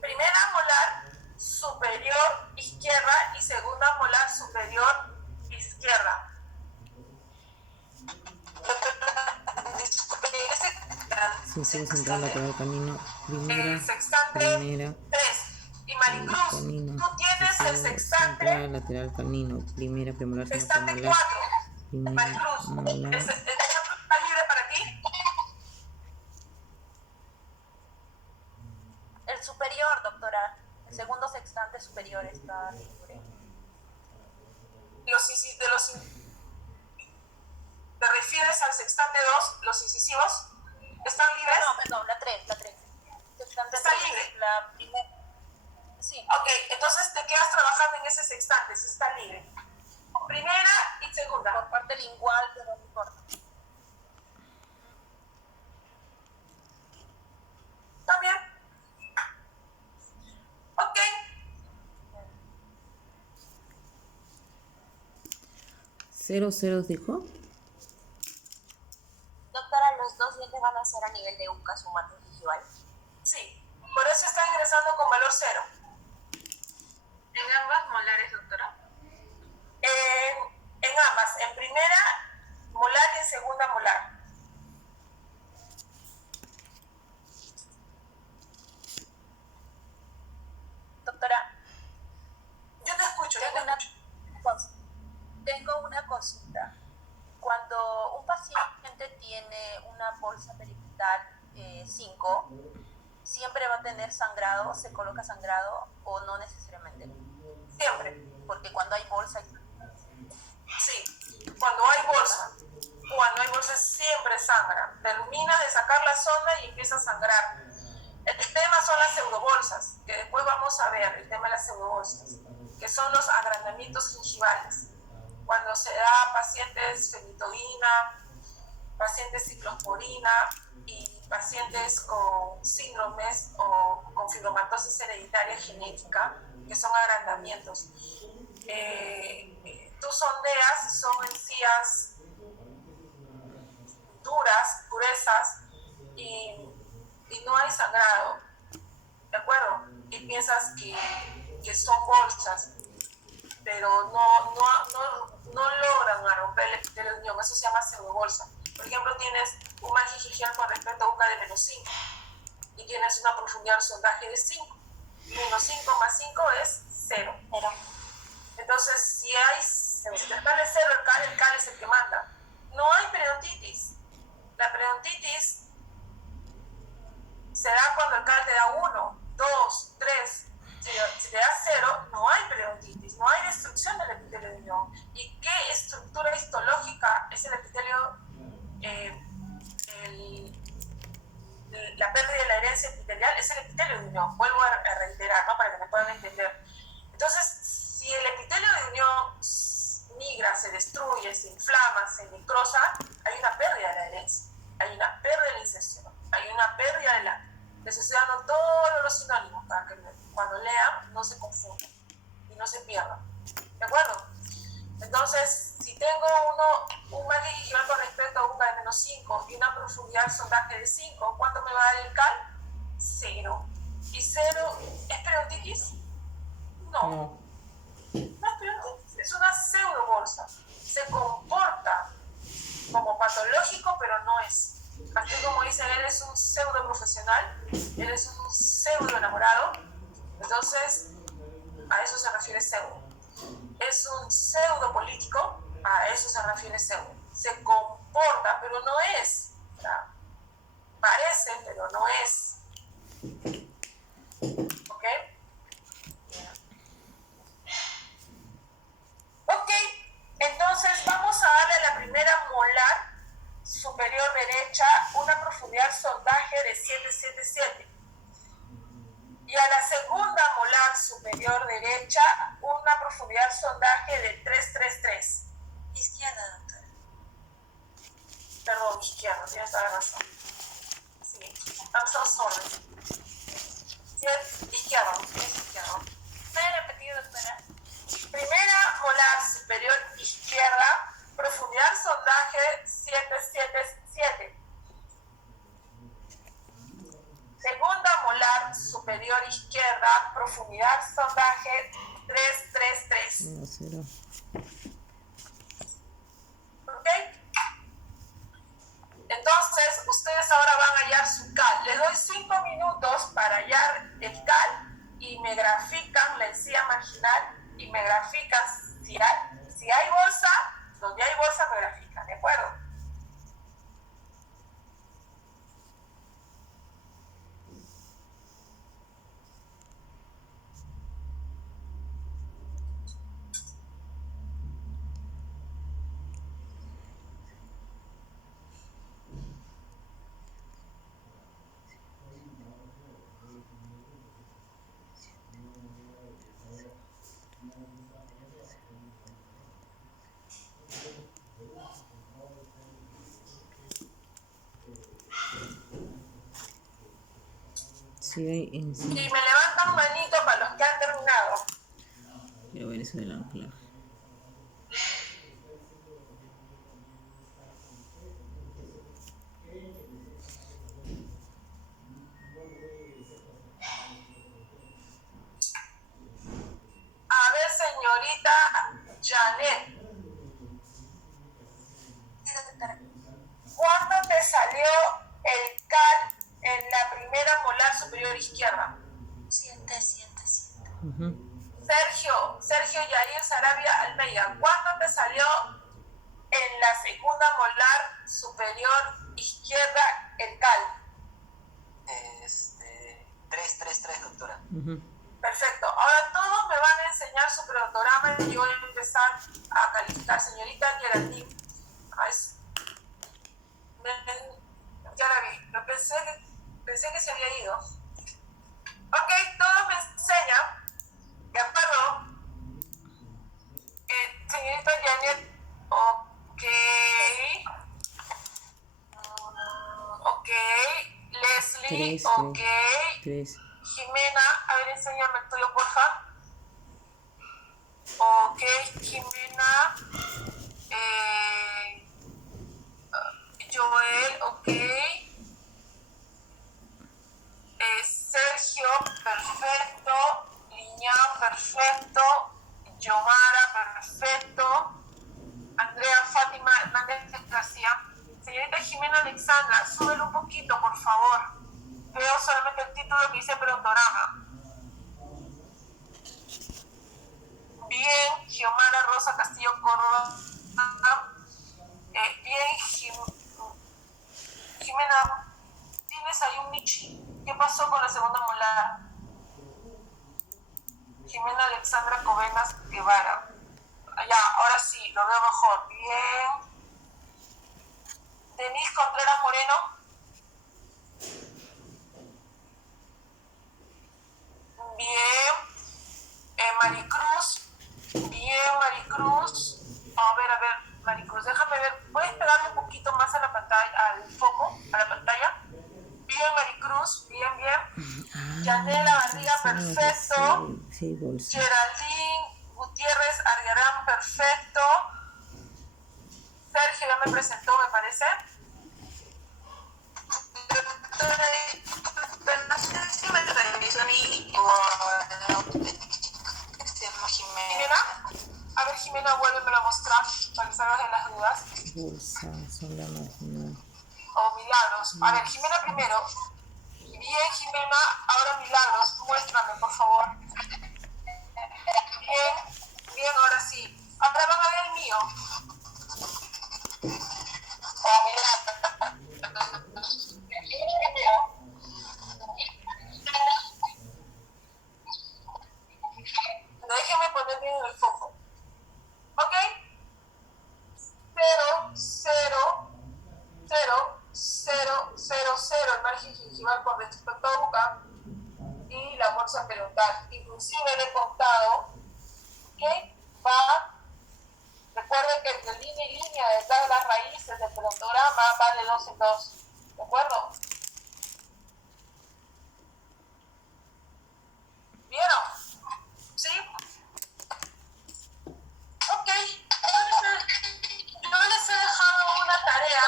Primera molar superior izquierda y segunda molar superior izquierda. Sí, sigo sentando por el camino. Primera, Sextante 3. Y Maricruz, tú tienes del sextante, central, lateral canino, primera premolar, segunda sextante premolar, 4. primera Maricruz, molar, ¿el ejemplo está libre para ti? El superior, doctora. El segundo sextante superior está libre. ¿Te refieres al sextante 2? ¿Los incisivos están libres? No, la 3. Sextante Está 3, libre. la primera. Sí. Ok, entonces te quedas trabajando en ese sextante, si está libre. Primera y segunda. Por parte lingual, pero no importa. ¿Está bien? Ok. ¿0 dijo? Doctora, los dos dientes van a ser a nivel de UCA sumante visual. Sí, por eso está ingresando con valor 0. ¿En ambas molares, doctora? En ambas, en primera molar y en segunda molar. Doctora, Yo te escucho, yo te escucho. tengo una consulta. Cuando un paciente tiene una bolsa peripital 5, ¿siempre va a tener sangrado? ¿Se coloca sangrado o no necesariamente? Siempre. Porque cuando hay bolsa... Sí, cuando hay bolsa siempre sangra. Termina de sacar la sonda y empieza a sangrar. El tema son las pseudobolsas, que después vamos a ver, el tema de las pseudobolsas, que son los agrandamientos gingivales. Cuando se da a pacientes fenitoína, pacientes ciclosporina y pacientes con síndromes o con fibromatosis hereditaria genética, que son agrandamientos. Tú sondeas, son encías duras, gruesas, y no hay sangrado, ¿de acuerdo? Y piensas que son bolsas, pero no logran romper el epitelio de unión. Eso se llama pseudobolsa. Por ejemplo, tienes un margen gingival con respecto a una de menos 5 y tienes una profundidad de sondaje de 5. Menos 5 más 5 es 0. Entonces, si te sale 0 el cal es el que manda. No hay periodontitis. La periodontitis se da cuando el cal te da 1, 2, 3. Si te da 0, no hay periodontitis, no hay destrucción del epitelio de unión. ¿Y qué estructura histológica es el epitelio? La pérdida de la herencia epitelial es el epitelio de unión. Vuelvo a reiterar, ¿no? Para que me puedan entender. Entonces, si el epitelio de unión migra, se destruye, se inflama, se necrosa, hay una pérdida de la herencia, hay una pérdida de la inserción, hay una pérdida de la... Les estoy dando todos los sinónimos para que cuando lean no se confundan y no se pierdan. ¿De acuerdo? Entonces, si tengo un margen gingival con respecto a un de menos 5 y una profundidad de sondaje de 5, ¿cuánto me va a dar el cal? 0. ¿Y 0 es periodontitis? No. No es periodontitis, es una pseudobolsa. Se comporta como patológico, pero no es. Así como dicen, eres un pseudo profesional, eres un pseudo enamorado. Entonces, a eso se refiere pseudo. Es un pseudo político, a eso se refiere pseudo. Se comporta, pero no es. Parece, pero no es. ¿Ok? Ok, entonces vamos a darle a la primera molar superior derecha una profundidad sondaje de 777. Y a la segunda molar superior derecha una profundidad sondaje de 333. Izquierda, doctora. Perdón, izquierda, tienes toda la razón. Sí, I'm so sorry. Sí, es izquierda, es izquierda. ¿Puede repetir, doctora? Primera molar superior izquierda, profundidad sondaje 777. Segunda molar superior izquierda, profundidad sondaje 333. 0. ¿Ok? Entonces, ustedes ahora van a hallar su cal. Les doy 5 minutos para hallar el cal y me grafican la encía marginal y me graficas. Si hay bolsa, donde hay bolsa me grafican, ¿de acuerdo? Sí, Y me levantan manito para los que han terminado. quiero ver eso del anclaje. A ver, señorita Janet, ¿cuándo te salió el cal en la primera molar superior izquierda? Siente. Sergio Yair Sarabia Almeida, ¿cuándo te salió en la segunda molar superior izquierda el cal? 3, doctora. Perfecto. Ahora todos me van a enseñar su programa y yo voy a empezar a calificar. Señorita Geraldine. Ya la vi. Pero pensé que se había ido. Ok, todos me enseñan. ¿De acuerdo? Señorita Janet. Ok. Leslie. 3. Ok. 3. Jimena, a ver, enséñame el tuyo, porfa. Ok, Jimena. Joel, ok. Sergio, perfecto. Liñán, perfecto. Yomara, perfecto. Andrea Fátima Hernández García. Señorita Jimena Alexandra, súbelo un poquito, por favor. Veo solamente el título que dice programa. Bien, Giomara Rosa Castillo Córdoba. Bien, Jimena, tienes ahí un nichi. ¿Qué pasó con la segunda molar? Jimena Alexandra Covenas Guevara. Ya, ahora sí, lo veo mejor. Bien. Denise Contreras Moreno. Bien. Maricruz. Bien, Maricruz. A ver, Maricruz, déjame ver. ¿Puedes pegarle un poquito más a la pantalla, al foco, a la pantalla? Bien, Maricruz. Bien. Yanela Barriga, perfecto. Sí, bolsa. Geraldine Gutiérrez Arguerán, perfecto. Sergio ya me presentó, me parece. No sé si me revisó a mí o Jimena, a ver, Jimena, vuélvemelo a mostrar para que salgas de las dudas. Bolsa, son la marginal. O Milagros. A ver, Jimena primero. Bien, Jimena, ahora Milagros, muéstrame, por favor. Bien, ahora sí. Ahora van a ver el mío. Déjeme poner bien el foco. ¿Ok? 0, 0, 0, 0, 0, 0 el margen gingival con respecto a boca y la bolsa periodontal. Inclusive le he contado que va, recuerden que entre línea y línea detrás de las raíces del perontograma va de 2 en 2. ¿De acuerdo? ¿Vieron? ¿Sí? Ok. Yo les he dejado una tarea.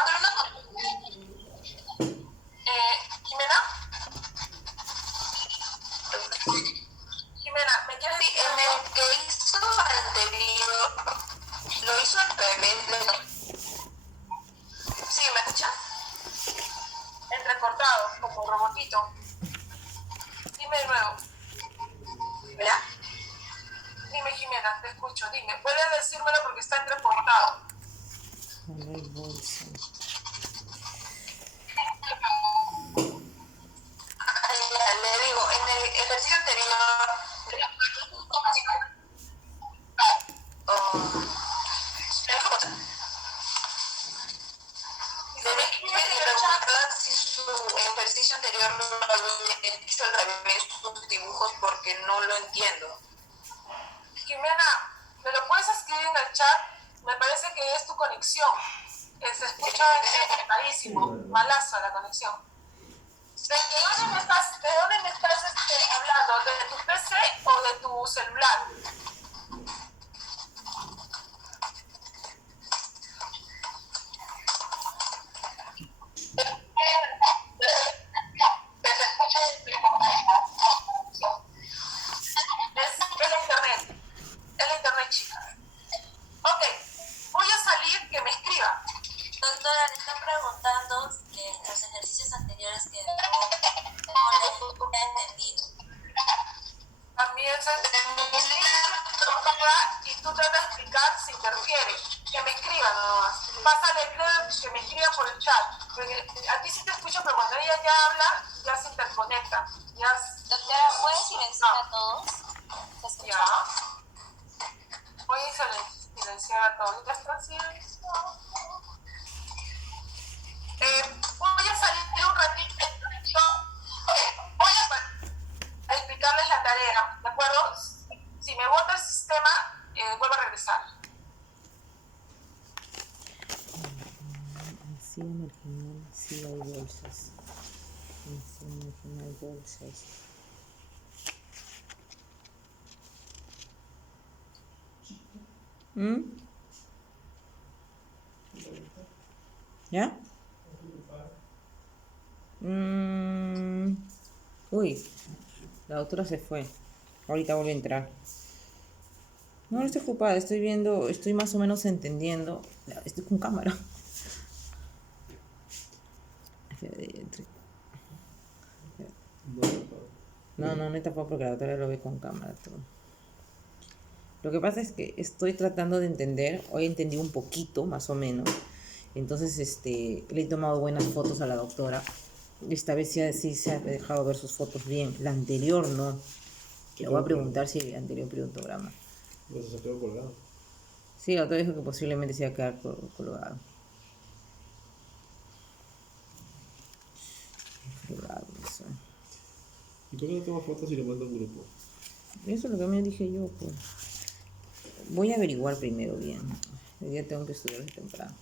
Jimena. Jimena, ¿me quieres decir? En el que hizo anterior, lo hizo al revés, ¿no? Sí, ¿me escuchan? Entrecortado, como robotito. Dime de nuevo. ¿Verdad? Dime, Jimena. escucho. Dime, puedes decírmelo porque está entrecortado. No hay bolsa. Le digo, en el ejercicio anterior, si su ejercicio anterior lo había hecho al revés, sus dibujos, porque no lo entiendo. Jimena, ¿me lo puedes escribir en el chat? Me parece que es tu conexión. Se escucha clarísimo, malazo la conexión. ¿De dónde me estás hablando? ¿De tu PC o de tu celular? Es la internet, chica. Ok, voy a salir, que me escriba. Doctora, le están preguntando los ejercicios anteriores que no le he entendido. También y tú tratas de explicar si interfiere. Que me escriban nomás. Pásale que me escriba por el chat. Porque aquí sí te escucho, pero cuando ella ya habla, ya se interconecta. Doctora, ¿puedes silenciar a todos? ¿Se escucha? Ya. Voy a silenciar a todos. ¿Ya están silenciados? Voy a salir un ratito. Voy a explicarles la tarea, ¿de acuerdo? Si me bota el sistema, vuelvo a regresar. Encía marginal, sí hay bolsas. Encía marginal, bolsas. ¿Ya? Uy, la doctora se fue. Ahorita vuelve a entrar. No estoy ocupada, estoy viendo, estoy más o menos entendiendo. Estoy con cámara. No me tapó porque la doctora lo ve con cámara todo. Lo que pasa es que estoy tratando de entender. Hoy entendí un poquito, más o menos. Entonces, le he tomado buenas fotos a la doctora. Esta vez sí se ha dejado ver sus fotos bien. La anterior no. Le voy a preguntar si el anterior periodograma. Pues se quedó colgado. Sí, la doctora dijo que posiblemente se iba a quedar colgado. Eso. ¿Y por qué no toma fotos y le manda a un grupo? Eso es lo que me dije yo, pues. Voy a averiguar primero bien. Hoy día tengo que estudiar desde temprano.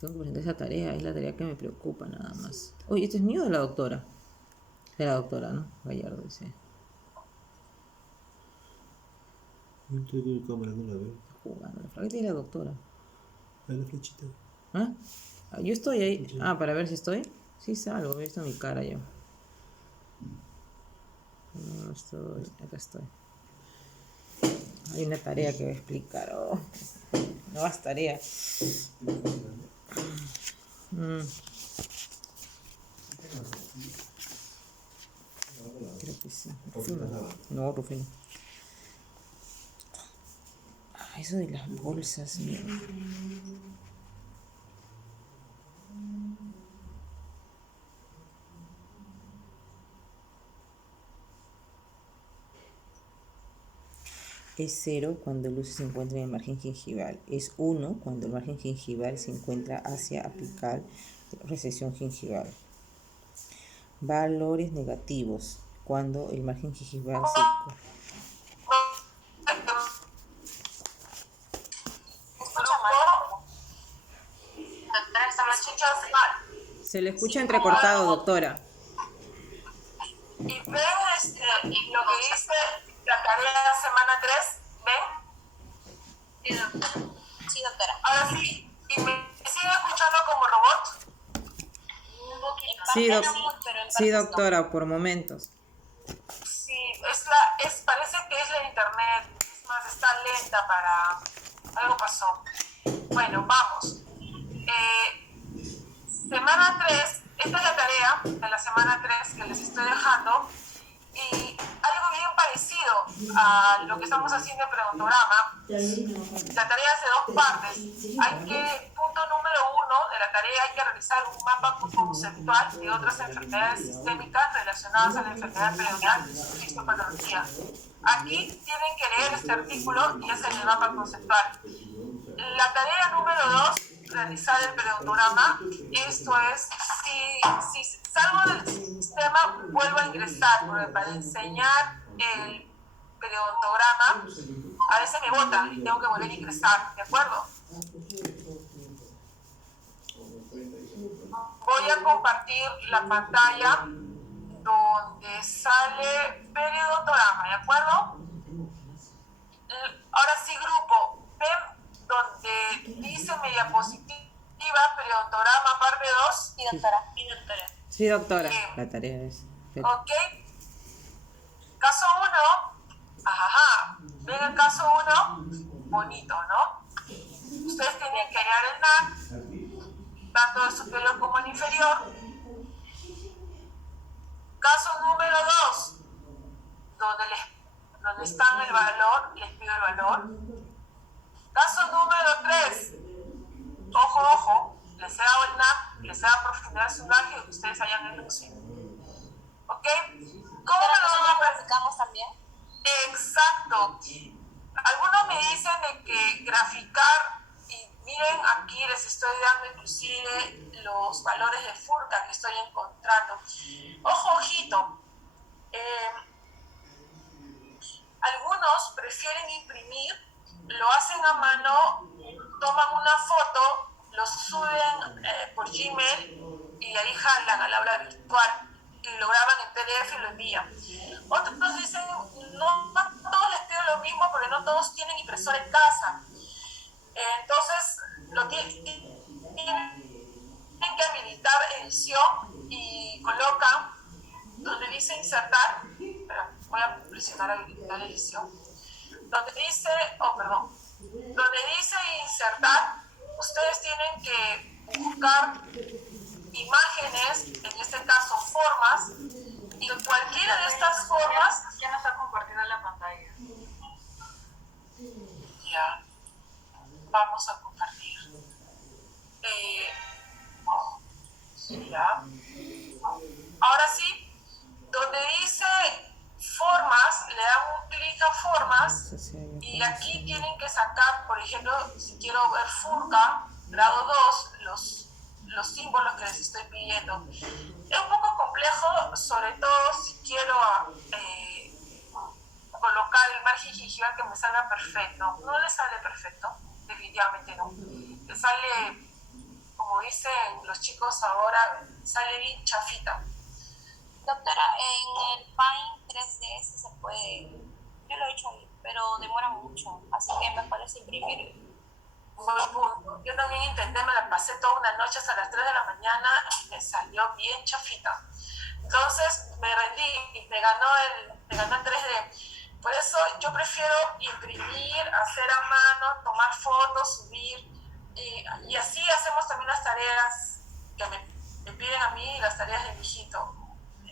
Tengo que presentar esa tarea, es la tarea que me preocupa nada más. Oye, ¿esto es mío o de la doctora? De la doctora, ¿no? Gallardo dice. No estoy con cámara, no la veo. Está jugando, la flaquita de la doctora. Ahí la flechita. ¿Ah? Yo estoy ahí. Ah, para ver si estoy. Sí, salgo, he visto mi cara yo. No estoy, acá estoy. Hay una tarea que voy a explicar. Oh. Nuevas tareas. Creo que sí. Rufino. No, Rufino. Eso de las bolsas, mira. Es 0 cuando el luce se encuentra en el margen gingival. Es 1 cuando el margen gingival se encuentra hacia apical de recesión gingival. Valores negativos cuando el margen gingival se le escucha entrecortado, doctora. Y ven lo que dice la tarea de la semana 3, ¿ven? Sí, doctora. Sí, doctora. Ahora sí, ¿y me sigue escuchando como robot? Sí, doctora, por momentos. Sí, parece que es la internet, es más, está lenta para... Algo pasó. Bueno, vamos. Semana 3, esta es la tarea de la semana 3 que les estoy dejando. Y algo bien a lo que estamos haciendo en predontograma, la tarea es de dos partes. Punto número 1 de la tarea, hay que realizar un mapa conceptual de otras enfermedades sistémicas relacionadas a la enfermedad periodontal y histopatología. Aquí tienen que leer este artículo y es el mapa conceptual. La tarea número 2, realizar el periodontograma. Esto es, si salgo del sistema, vuelvo a ingresar, porque para enseñar el periodontograma, a veces me botan y tengo que volver a ingresar, ¿de acuerdo? Voy a compartir la pantalla donde sale periodontograma, ¿de acuerdo? Ahora sí, grupo, ven donde dice mi diapositiva, periodontograma, parte 2. Sí, doctora. Sí, doctora. Sí, doctora. Bien. La tarea es... Ok. Caso 1. Ajá. Ven el caso 1. Bonito, ¿no? Ustedes tienen que hallar el NAC, tanto el superior como el inferior. Caso número 2. Donde está el valor, les pido el valor. Caso número 3. Ojo, les he dado el NAC, les he dado profundidad de sondaje y que ustedes hayan deducido. ¿Ok? ¿Cómo me lo practicamos también? Exacto. Algunos me dicen de que graficar, y miren, aquí les estoy dando inclusive los valores de Furca que estoy encontrando. Ojito. Algunos prefieren imprimir, lo hacen a mano, toman una foto, lo suben por Gmail y ahí jalan al aula virtual y lo graban en PDF y lo envían. Otros dicen, no todos les pido lo mismo porque no todos tienen impresora en casa. Entonces, tienen que habilitar edición y colocan donde dice insertar, voy a presionar habilitar edición, donde dice insertar, ustedes tienen que buscar imágenes, en este caso formas, y cualquiera de estas formas... Ya no está compartiendo la pantalla. Ya, vamos a compartir. Ya. Ahora sí, donde dice formas, le dan un clic a formas y aquí tienen que sacar, por ejemplo, si quiero ver Furca, grado 2, los símbolos que les estoy pidiendo. Es un poco complejo, sobre todo si quiero colocar el margen gingival que me salga perfecto. No le sale perfecto, definitivamente no. Le sale, como dicen los chicos ahora, sale bien chafita. Doctora, en el Paint 3D se puede, yo lo he hecho ahí, pero demora mucho, así que mejor es imprimir. Buen punto. Yo también intenté, me la pasé toda una noche hasta las 3 de la mañana y me salió bien chafita. Entonces me rendí y me ganó el 3D. Por eso yo prefiero imprimir, hacer a mano, tomar fotos, subir y así hacemos también las tareas que me piden a mí y las tareas de mi hijito.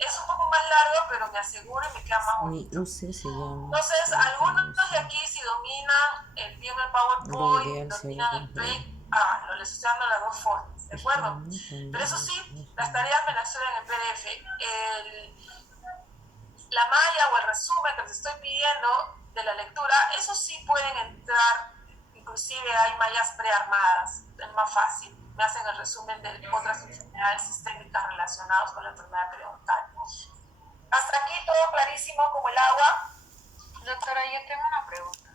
Es un poco más largo, pero me aseguro y me queda más bonito. No sé si llama. Entonces, algunos de aquí, si dominan bien el PowerPoint, dominan el Paint, lo les estoy dando las dos formas, ¿de acuerdo? Pero eso sí, las tareas me las suben en PDF. La malla o el resumen que les estoy pidiendo de la lectura, eso sí pueden entrar, inclusive hay mallas prearmadas, es más fácil. Me hacen el resumen de otras enfermedades sistémicas relacionadas con la enfermedad periodontal. Hasta aquí todo clarísimo como el agua. Doctora, yo tengo una pregunta.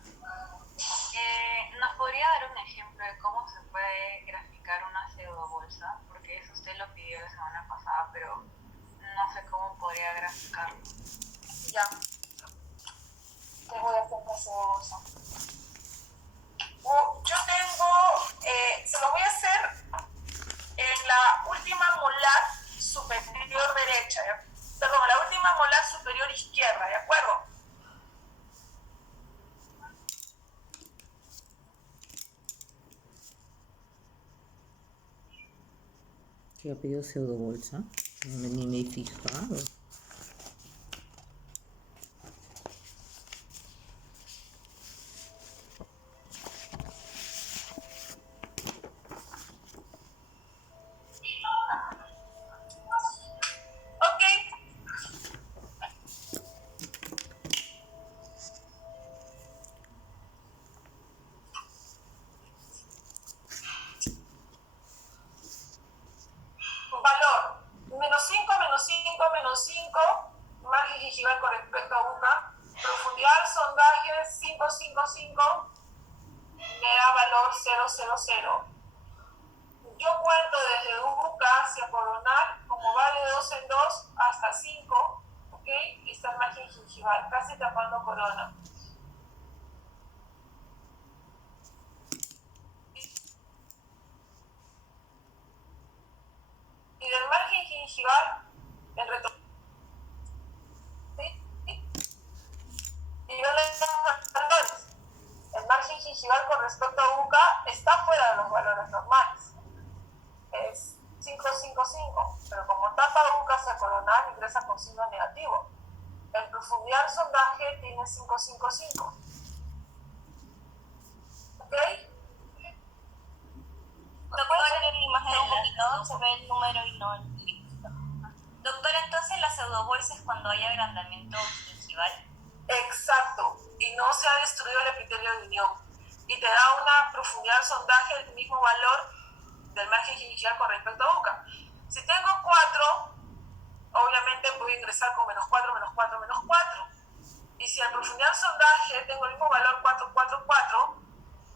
¿Nos podría dar un ejemplo de cómo se puede graficar una pseudobolsa? Porque eso usted lo pidió la semana pasada, pero no sé cómo podría graficarlo. Ya. Te voy a hacer una pseudobolsa. Yo tengo, se lo voy a hacer en la última molar superior derecha, perdón, la última molar superior izquierda, ¿de acuerdo? ¿Qué ha pedido pseudobolsa? Ni me he fijado. 0,000. Yo cuento desde UCA hacia coronal, como va de 2 en 2 hasta 5, ¿ok? Y está el margen gingival, casi tapando corona. Y del margen gingival, el retorno. ¿Sí? Y yo le llamo valores. El margen gingival con respecto a UCA está fuera de los valores normales. Es 555, pero como tapa UCA hacia coronal, ingresa con signo negativo. El profundidad sondaje tiene 555. ¿Ok? Doctora, en la imagen un poquito se ve el número y no el dígito. Doctora, entonces la pseudobolsa es cuando hay agrandamiento gingival. Exacto, y no se ha destruido el epitelio de unión. Y te da una profundidad sondaje el mismo valor del margen gingival con respecto a UCA. Si tengo 4, obviamente voy a ingresar con -4, -4, -4. Y si a profundidad sondaje tengo el mismo valor 4, 4, 4,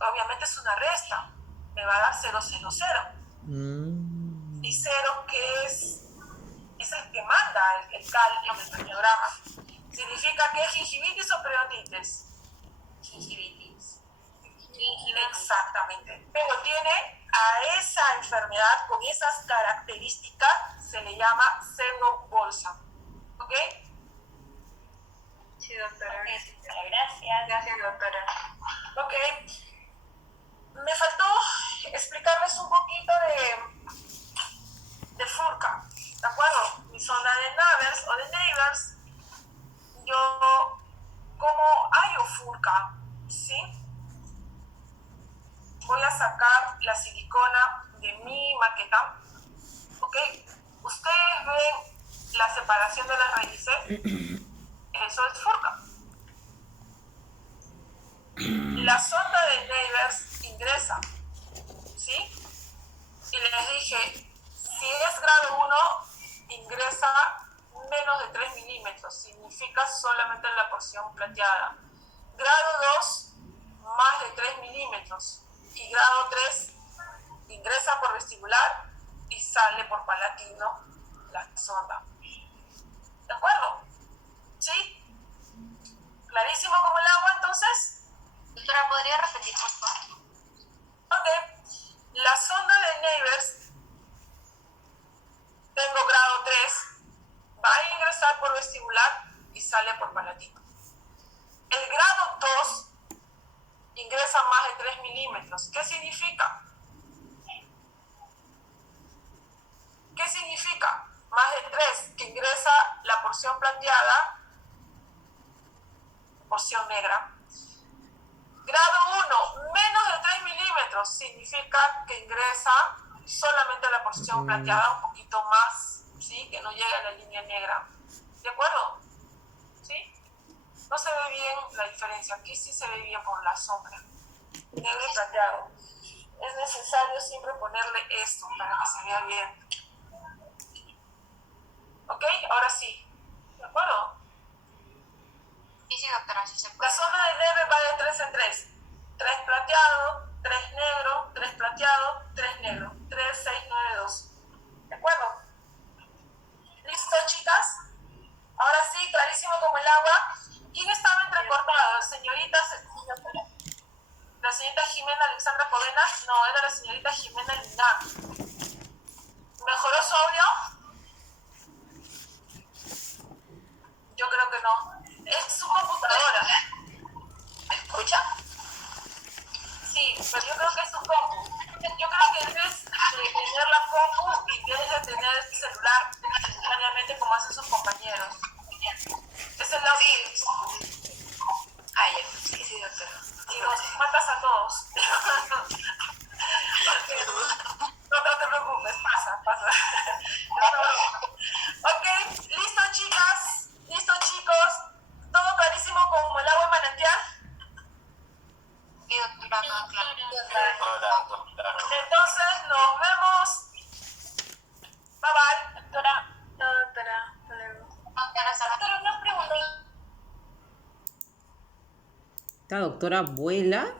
obviamente es una resta. Me va a dar 0, 0, 0. Y 0, que es el que manda el cal en el radiograma. ¿Significa que es gingivitis o periodontitis? Gingivitis. Exactamente. Pero tiene a esa enfermedad con esas características, se le llama pseudobolsa. ¿Ok? Sí, doctora. Gracias. Gracias, doctora. Ok. Me faltó explicarles un poquito de FURCA, ¿de acuerdo? Mi zona de Navers o de Neighbors, yo como hallo FURCA, ¿sí? Voy a sacar la silicona de mi maqueta, ¿ok? Ustedes ven la separación de las raíces, eso es FURCA. La sonda de Neighbors ingresa, ¿sí? Y les dije, si es grado 1, ingresa menos de 3 milímetros, significa solamente la porción plateada. Grado 2, más de 3 milímetros. Y grado 3, ingresa por vestibular y sale por palatino la sonda. ¿De acuerdo? ¿Sí? ¿Clarísimo como el agua entonces? Doctora, ¿podría repetir, por favor? Ok. La sonda de Neighbors, tengo grado 3, va a ingresar por vestibular y sale por palatino. El grado 2 ingresa más de 3 milímetros. ¿Qué significa? ¿Qué significa? Más de 3, que ingresa la porción plateada, porción negra. Grado 1, menos de 3 milímetros, significa que ingresa solamente la porción plateada, un poquito más, ¿sí? Que no llega a la línea negra. ¿De acuerdo? ¿Sí? No se ve bien la diferencia. Aquí sí se ve bien por la sombra. Negro y plateado. Es necesario siempre ponerle esto para que se vea bien. ¿Ok? Ahora sí. ¿De acuerdo? Sí, doctora, sí se puede. La zona de neve va de 3 en 3. 3 plateado, 3 negro, 3 plateado, 3 negro. 3, 6, 9, 2. ¿De acuerdo? ¿Listo, chicas? Ahora sí, clarísimo como el agua. ¿Quién estaba entrecortado? ¿La señorita Jimena Alexandra Covena? No, era la señorita Jimena Lina. ¿Mejoró su audio? Yo creo que no. Es su computadora. ¿Me escucha? Sí, pero yo creo que es su compu. Yo creo que debes de tener la compu y debes de tener el celular simultáneamente como hacen sus compañeros. Es el audio. Ay, sí, doctora. Y los matas a todos. No te preocupes, pasa. Ok, listo, chicas. Listo, chicos. ¿Todo clarísimo como el agua manantial? Sí, doctora, todo claro. Entonces, nos vemos. Bye bye. Doctora, hasta luego. Doctora, una pregunta. ¿Esta doctora vuela?